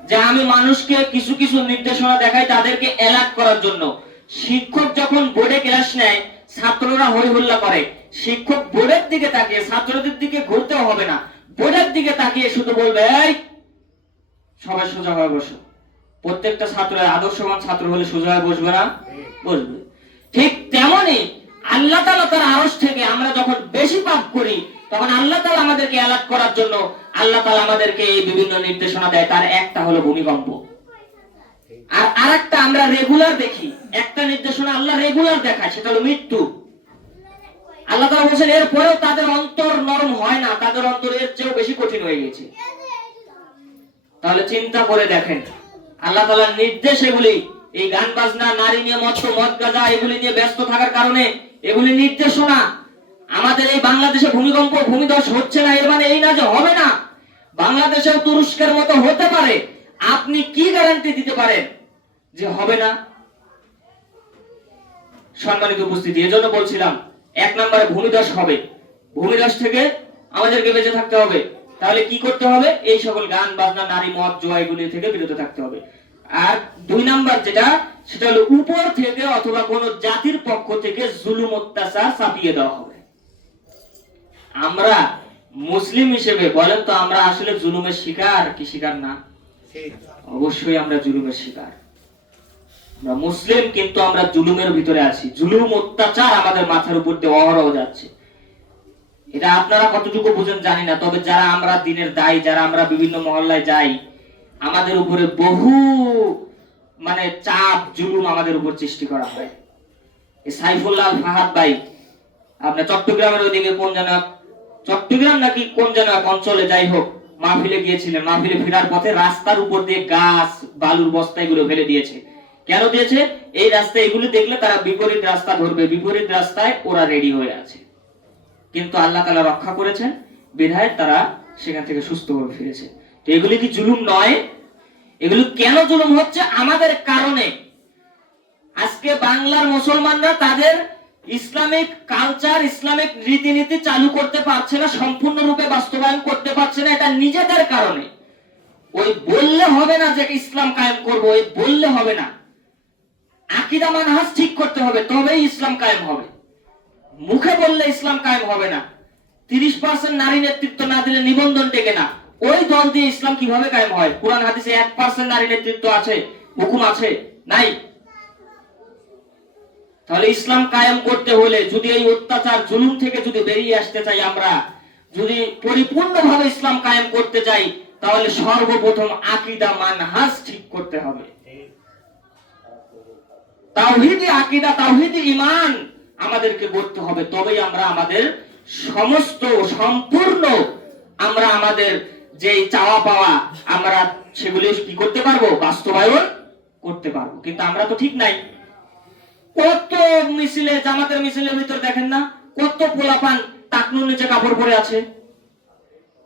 যে আমি মানুষকে কিছু কিছু নির্দেশনা দেখাই তাদেরকে অ্যালার্ট করার জন্য। শিক্ষক যখন বোর্ডে ক্লাস নেয়, ছাত্ররা হই হুল্লা করে, শিক্ষক বোর্ডের দিকে তাকিয়ে, ছাত্রদের দিকে ঘুরতেও হবে না, বোর্ডের দিকে তাকিয়ে শুধু বলবে, এই সবাই সোজা হয়ে বসো। প্রত্যেকটা ছাত্র আদর্শবান ছাত্র হলে সোজা হয়ে বসবে না? বসবে। ঠিক তেমনি আল্লাহ তাআলা তার আরশ থেকে আমরা যখন বেশি পাপ করি, তখন আল্লাহ তাআলা আমাদেরকে অ্যালার্ট করার জন্য আল্লাহ তাআলা আমাদেরকে এই বিভিন্ন নির্দেশনা দেয়। তার একটা হলো ভূমিকম্প, আর আরেকটা আমরা রেগুলার দেখি। একটা নির্দেশনা আল্লাহ রেগুলার দেখায়, সেটা হলো মৃত্যু। আল্লাহ তাআলা বলেছেন, এরপরেও তাদের অন্তর নরম হয় না, তাদের অন্তর এর চেয়েও বেশি কঠিন হয়ে গেছে। তাহলে চিন্তা করে দেখেন, আল্লাহ তাআলার নির্দেশ এগুলি, এই গান বাজনা, নারী নিয়ে, মদ গাঁজা এগুলি নিয়ে ব্যস্ত থাকার কারণে এগুলি নির্দেশনা। আমাদের এই বাংলাদেশে ভূমিকম্প, ভূমিধস হচ্ছে না, এর মানে এই না যে হবে না। বাংলাদেশেও তুরস্কের মতো হতে পারে। আপনি কি গ্যারান্টি দিতে পারেন যে হবে না? সম্মানিত উপস্থিতি, এজন্য বলছিলাম, এক নম্বরে ভূমিধস হবে। ভূমিধস থেকে আমাদেরকে বেঁচে থাকতে হবে। তাহলে কি করতে হবে? এই সকল গান বাজনা, নারী, মদ, জুয়া এগুলি থেকে বিরত থাকতে হবে। আর দুই নাম্বার যেটা, সেটা হলো উপর থেকে অথবা কোন জাতির পক্ষ থেকে জুলুম অত্যাচার চাপিয়ে দেওয়া হবে। আমরা মুসলিম হিসেবে বলেন তো আমরা আসলে জুলুমের শিকার কি শিকার না? অবশ্যই আমরা জুলুমের শিকার। আমরা মুসলিম কিন্তু আমরা জুলুমের ভিতরে আছি। জুলুম অত্যাচার আমাদের মাথার উপর দিয়ে অহরহ যাচ্ছে। এটা আপনারা কতটুকু বুঝেন জানি না, তবে যারা আমরা দিনের দায়ী, যারা আমরা বিভিন্ন মহল্লায় যাই, আমাদের উপরে বহু চাপ জুলুম আমাদের উপর সৃষ্টি করা হয়। এই সাইফুল্লাহ ফাহাদ ভাই আপনার চট্টগ্রামের ওইদিকে কোন যেন চট্টগ্রাম নাকি কোন যেন এক অঞ্চলে যাই হোক মাহফিলে গিয়েছিলেন, মাহফিলে ফেরার পথে রাস্তার উপর দিয়ে গাছ বালুর বস্তা এগুলো ফেলে দিয়েছে। কেন দিয়েছে? এই রাস্তায় এগুলো দেখলে তারা বিপরীত রাস্তা ধরবে, বিপরীত রাস্তায় ওরা রেডি হয়ে আছে। কিন্তু আল্লাহ তাআলা রক্ষা করেছেন, বিধায় তারা সেখান থেকে সুস্থভাবে ফিরেছে। তো এগুলি কি জুলুম নয়? এগুলো কেন জুলুম হচ্ছে? আমাদের কারণে। আজকে বাংলার মুসলমানরা তাদের ইসলামিক কালচার, ইসলামিক রীতিনীতি চালু করতে পারছে না, সম্পূর্ণরূপে বাস্তবায়ন করতে পারছে না। এটা নিজেদের কারণে। ওই বললে হবে না যে ইসলাম কায়েম করব, ওই বললে হবে না। আকীদা মানহাজ ঠিক করতে হবে, তবেই ইসলাম কায়েম হবে। মুখে বললে ইসলাম কায়েম হবে না। 30% নারী নেতৃত্ব না দিলে নিবন্ধন টেকে না। ওই দল দিয়ে ইসলাম কিভাবে কায়েম হয়? কোরআন হাদিসে 1% নারী নেতৃত্ব আছে, হুকুম আছে? নাই। তাহলে ইসলাম কায়েম করতে হলে যদি এই অত্যাচার জুলুম থেকে যদি বেরিয়ে আসতে চাই, আমরা যদি পরিপূর্ণভাবে ইসলাম কায়েম করতে চাই, তাহলে সর্বপ্রথম আকীদা মানহাজ ঠিক করতে হবে। তাওহীদি আকীদা, তাওহীদি ঈমান আমাদেরকে গড়তে হবে। তবেই আমরা আমাদের সমস্ত সম্পূর্ণ আমরা আমাদের যে চাওয়া পাওয়া আমরা সেগুলি কি করতে পারবো? বাস্তবায়ন করতে পারবো। কিন্তু আমরা তো ঠিক নাই। কত মিছিলে, জামাতের মিছিলের ভিতর দেখেন না কত পোলাপান টাকনুর নিচে কাপড় পরে আছে।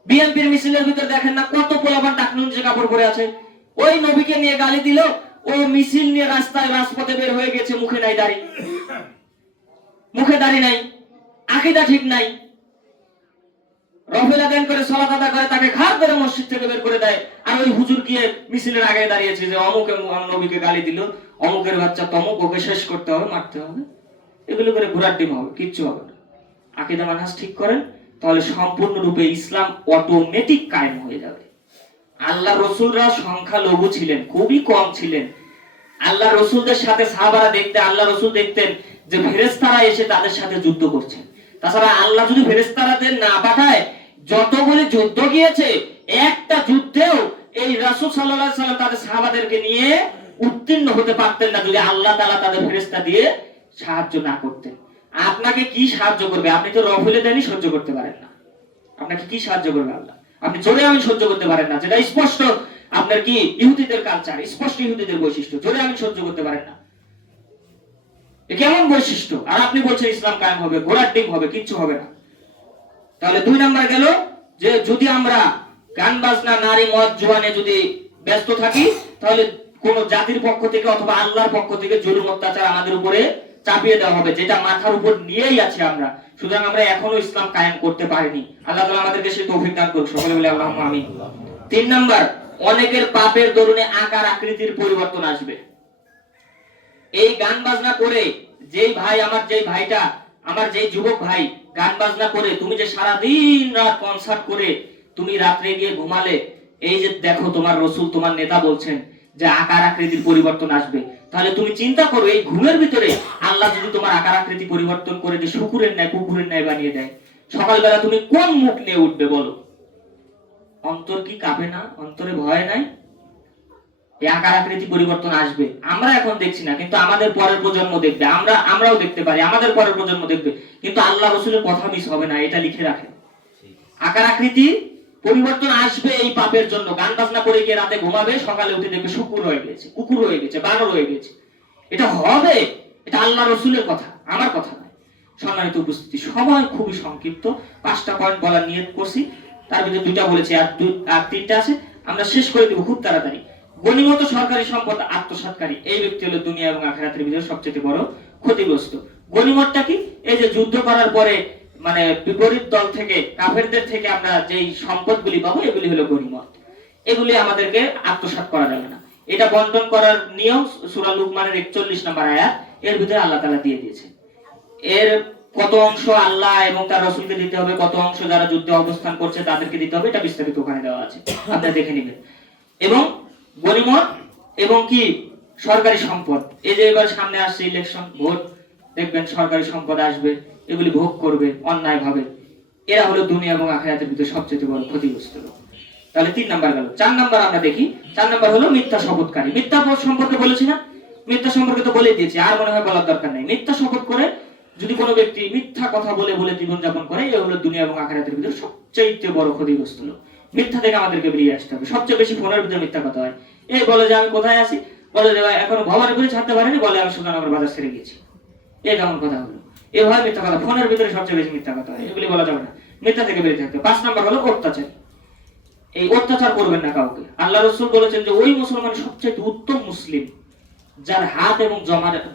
বিএনপির মিছিলের ভিতর দেখেন না কত পোলাপান টাকনুর নিচে কাপড় পরে আছে। ওই নবীকে নিয়ে গালি দিল, ও মিছিল নিয়ে রাস্তায় রাজপথে বের হয়ে গেছে, মুখে নাই দাড়ি, মুখে দাড়ি নাই, আকীদা ঠিক নাই। রফেলা দেন করে সালাত আদায় করে তাকে ঘাট ধরে মসজিদ থেকে বের করে দেয়। আর ওই হুজুর গিয়ে মিছিলের আগে দাঁড়িয়েছে যে অমুকে নবীকে গালি দিল, অমুকের বাচ্চা তমুক, ওকে শেষ করতে হবে, মারতে হবে। এগুলো করে ঘোড়ার ডিম হবে, কিচ্ছু হবে না। আকীদা মানহাজ ঠিক করেন, তাহলে সম্পূর্ণরূপে ইসলাম অটোমেটিক কায়েম হয়ে যাবে। আল্লাহ রসুলরা সংখ্যালঘু ছিলেন, খুবই কম ছিলেন। আল্লাহ রসুলদের সাথে সাহাবারা দেখতে, আল্লাহ রসুল দেখতেন যে ফেরেশতারা এসে তাদের সাথে যুদ্ধ করছে। তাছাড়া আল্লাহ যদি ফেরেশতারাদের না পাঠায়, যতগুলি যুদ্ধ গিয়েছে, একটা যুদ্ধেও এই রাসূল সাল্লাল্লাহু আলাইহি সাল্লাম তাদের সাহাবাদেরকে নিয়ে উত্তীর্ণ হতে পারতেন না যদি আল্লাহ তাআলা তাদের ফেরেশতা দিয়ে সাহায্য না করতেন। আপনাকে কি সাহায্য করবে? আপনি তো রফেলে দেনই সহ্য করতে পারেন না। আপনাকে কি সাহায্য করবে আল্লাহ? আপনি জোরে আমি সহ্য করতে পারেন না, যেটা স্পষ্ট আপনার কি ইহুদিদের কালচার, স্পষ্ট ইহুদিদের বৈশিষ্ট্য। জোরে আমি সহ্য করতে পারেন না, এ কেমন বৈশিষ্ট্য? আর আপনি বলছেন ইসলাম কায়েম হবে, ঘোড়ার ডিম হবে, কিচ্ছু হবে না। তাহলে 2 নাম্বার গেল যে যদি আমরা গান বাজনা, নারী, মদ, জুয়ানে যদি ব্যস্ত থাকি, তাহলে কোন জাতির পক্ষ থেকে অথবা আল্লাহর পক্ষ থেকে জুলুম অত্যাচার আমাদের উপরে চাপিয়ে দেওয়া হবে, যেটা মাথার উপর নিয়েই আছি আমরা। সুতরাং আমরা এখনো ইসলাম কায়েম করতে পারিনি। আল্লাহ তাআলা আমাদেরকে সেই তৌফিক দান করুন। সকলে বলে আল্লাহুম্মা আমিন। 3 নাম্বার, অনেকের পাপের দরুনে আকার আকৃতির পরিবর্তন আসবে। এই গান বাজনা করে যেই ভাই, যেই ভাইটা, যেই যুবক ভাই গান বাজনা করে, তুমি যে সারা দিন রাত কনসার্ট করে তুমি রাত্রে গিয়ে ঘুমালে, এই যে দেখো তোমার রাসূল, তোমার নেতা বলছেন যে আকার আকৃতির পরিবর্তন আসবে, তাহলে তুমি চিন্তা করো এই ঘুমের ভিতরে আল্লাহ যদি তোমার আকার আকৃতি পরিবর্তন করে দিয়ে শুকুরের ন্যায়, কুকুরের ন্যায় বানিয়ে দেয়, সকালবেলা তুমি কোন মুখ নিয়ে উঠবে বলো? অন্তর কি কাঁপে না? অন্তরে ভয় নাই? এই আকার আকৃতি পরিবর্তন আসবে। আমরা এখন দেখছি না, কিন্তু আমাদের পরের প্রজন্ম দেখবে, আমরাও দেখতে পারি, আমাদের পরের প্রজন্ম দেখবে। কিন্তু আল্লাহ রাসূলের কথা মিস হবে না, এটা লিখে রাখেন। আকার আকৃতি পরিবর্তন আসবে এই পাপের জন্য। গান বাজনা করে গিয়ে রাতে ঘুমাবে, সকালে উঠে দেখবে শুকুর হয়ে গেছে, কুকুর হয়ে গেছে, বানর হয়ে গেছে। এটা হবে, এটা আল্লাহ রাসূলের কথা, আমার কথা নয়। সম্মানিত উপস্থিতি, সময় খুবই সংক্ষিপ্ত, 5টা পয়েন্ট বলার নিয়ত করছি, তার ভিতরে 2টা বলেছি, আর 3টা আছে, আমরা শেষ করে দেব খুব তাড়াতাড়ি। গনিমত সরকারি সম্পদ আত্মসাৎকারী, এই ব্যক্তি হলো দুনিয়া এবং আখিরাতের ভিতরে সবচেয়ে বড় ক্ষতিগ্রস্ত। গনিমতটা কি? এই যে যুদ্ধ করার পরে বিপরীত দল থেকে, কাফেরদের থেকে আমরা যেই সম্পদগুলি পাবো, এগুলি হলো গনিমত। এগুলি আমাদেরকে আত্মসাৎ করা যাবে না। এটা বন্টন করার নিয়ম সূরা লুকমানের 41 নম্বর আয়াত, এর ভিতরে আল্লাহ তাআলা দিয়ে দিয়েছে। এর কত অংশ আল্লাহ এবং তার রাসূলকে দিতে হবে, কত অংশ যারা যুদ্ধে অবস্থান করছে তাদেরকে দিতে হবে, এটা বিস্তারিত ওখানে দেওয়া আছে, আপনারা দেখে নেবেন। এবং গনিমত এবং কি সরকারি সম্পদ, এই যে এবার সামনে আসছে ইলেকশন, ভোট, দেখবেন সরকারি সম্পদ আসবে, এগুলি ভোগ করবে অন্যায় ভাবে, এরা হলো দুনিয়া এবং আখিরাতের ভিতরে সবচেয়ে বড় ক্ষতিগ্রস্ত লোক। তাহলে 3 নাম্বার গেল। 4 নাম্বার আমরা দেখি, 4 নাম্বার হলো মিথ্যা শপথকারী। মিথ্যা সম্পর্কে বলেছি না, মিথ্যা সম্পর্কে তো বলে দিয়েছি, আর মনে হয় বলার দরকার নেই। মিথ্যা শপথ করে যদি কোনো ব্যক্তি মিথ্যা কথা বলে বলে জীবন যাপন করে, এ হলো দুনিয়া এবং আখিরাতের ভিতরে সবচেয়ে বড় ক্ষতিগ্রস্ত লোক। মিথ্যা থেকে আমাদেরকে বেরিয়ে আসতে হবে। সবচেয়ে বেশি ফোনের ভিতরে মিথ্যা কথা হয়। এই বলে যে আমি কোথায় আছি, বলে যে এখনো ভবনের ভিতরে ছাড়তে পারিনি, বলে আমি সুধানগর বাজার ছেড়ে গেছি। এই কেমন কথা হলো? এভাবে মিথ্যা কথা, ফোনের ভিতরে সবচেয়ে বেশি মিথ্যা কথা হয়, এগুলি বলা যাবে না। মিথ্যা থেকে বেরিয়ে থাকতে। 5 নাম্বার হলো অত্যাচার। এই অত্যাচার করবেন না কাউকে। আল্লাহ রাসূল বলেছেন যে ওই মুসলমান সবচেয়ে উত্তম মুসলিম যার হাত এবং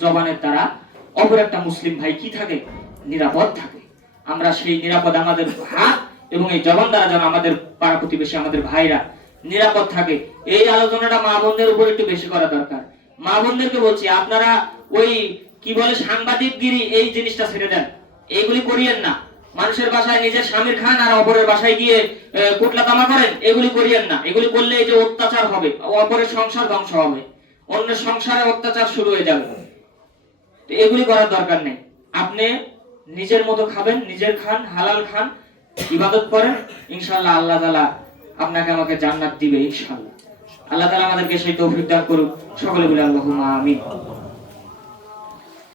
জবানের দ্বারা অপর একটা মুসলিম ভাই কি থাকে, নিরাপদ থাকে। আমরা সেই নিরাপদ, আমাদের হাত এবং এই জবান দ্বারা যেন আমাদের পাড়া প্রতিবেশী, আমাদের ভাইরা নিরাপদ থাকে। এই আলোচনাটা মা বোনদের উপর একটু বেশি করা দরকার। মা বোনদেরকে বলছি, আপনারা ওই কি বলে সাংবাদিকগিরি, এই জিনিসটা ছেড়ে দেন, এইগুলি করিয়েন না। মানুষের বাসায় নিজের স্বামীর খান আর অপরের বাসায় গিয়ে কুটলা তামা করেন, এগুলি করিয়েন না। এগুলি করলে এই যে অত্যাচার হবে, অপরের সংসার ধ্বংস হবে, অন্যের সংসারে অত্যাচার শুরু হয়ে যাবে। তো এগুলি করার দরকার নেই। আপনি নিজের মতো খাবেন, নিজের খান, হালাল খান, ইবাদত করেন, ইনশাআল্লাহ আল্লাহ তাআলা আপনাকে আমাকে জান্নাত দিবে ইনশাআল্লাহ। আল্লাহ তাআলা আমাদেরকে সেই তৌফিক দান করুক। সকলে বলে আল্লাহুম্মা আমিন।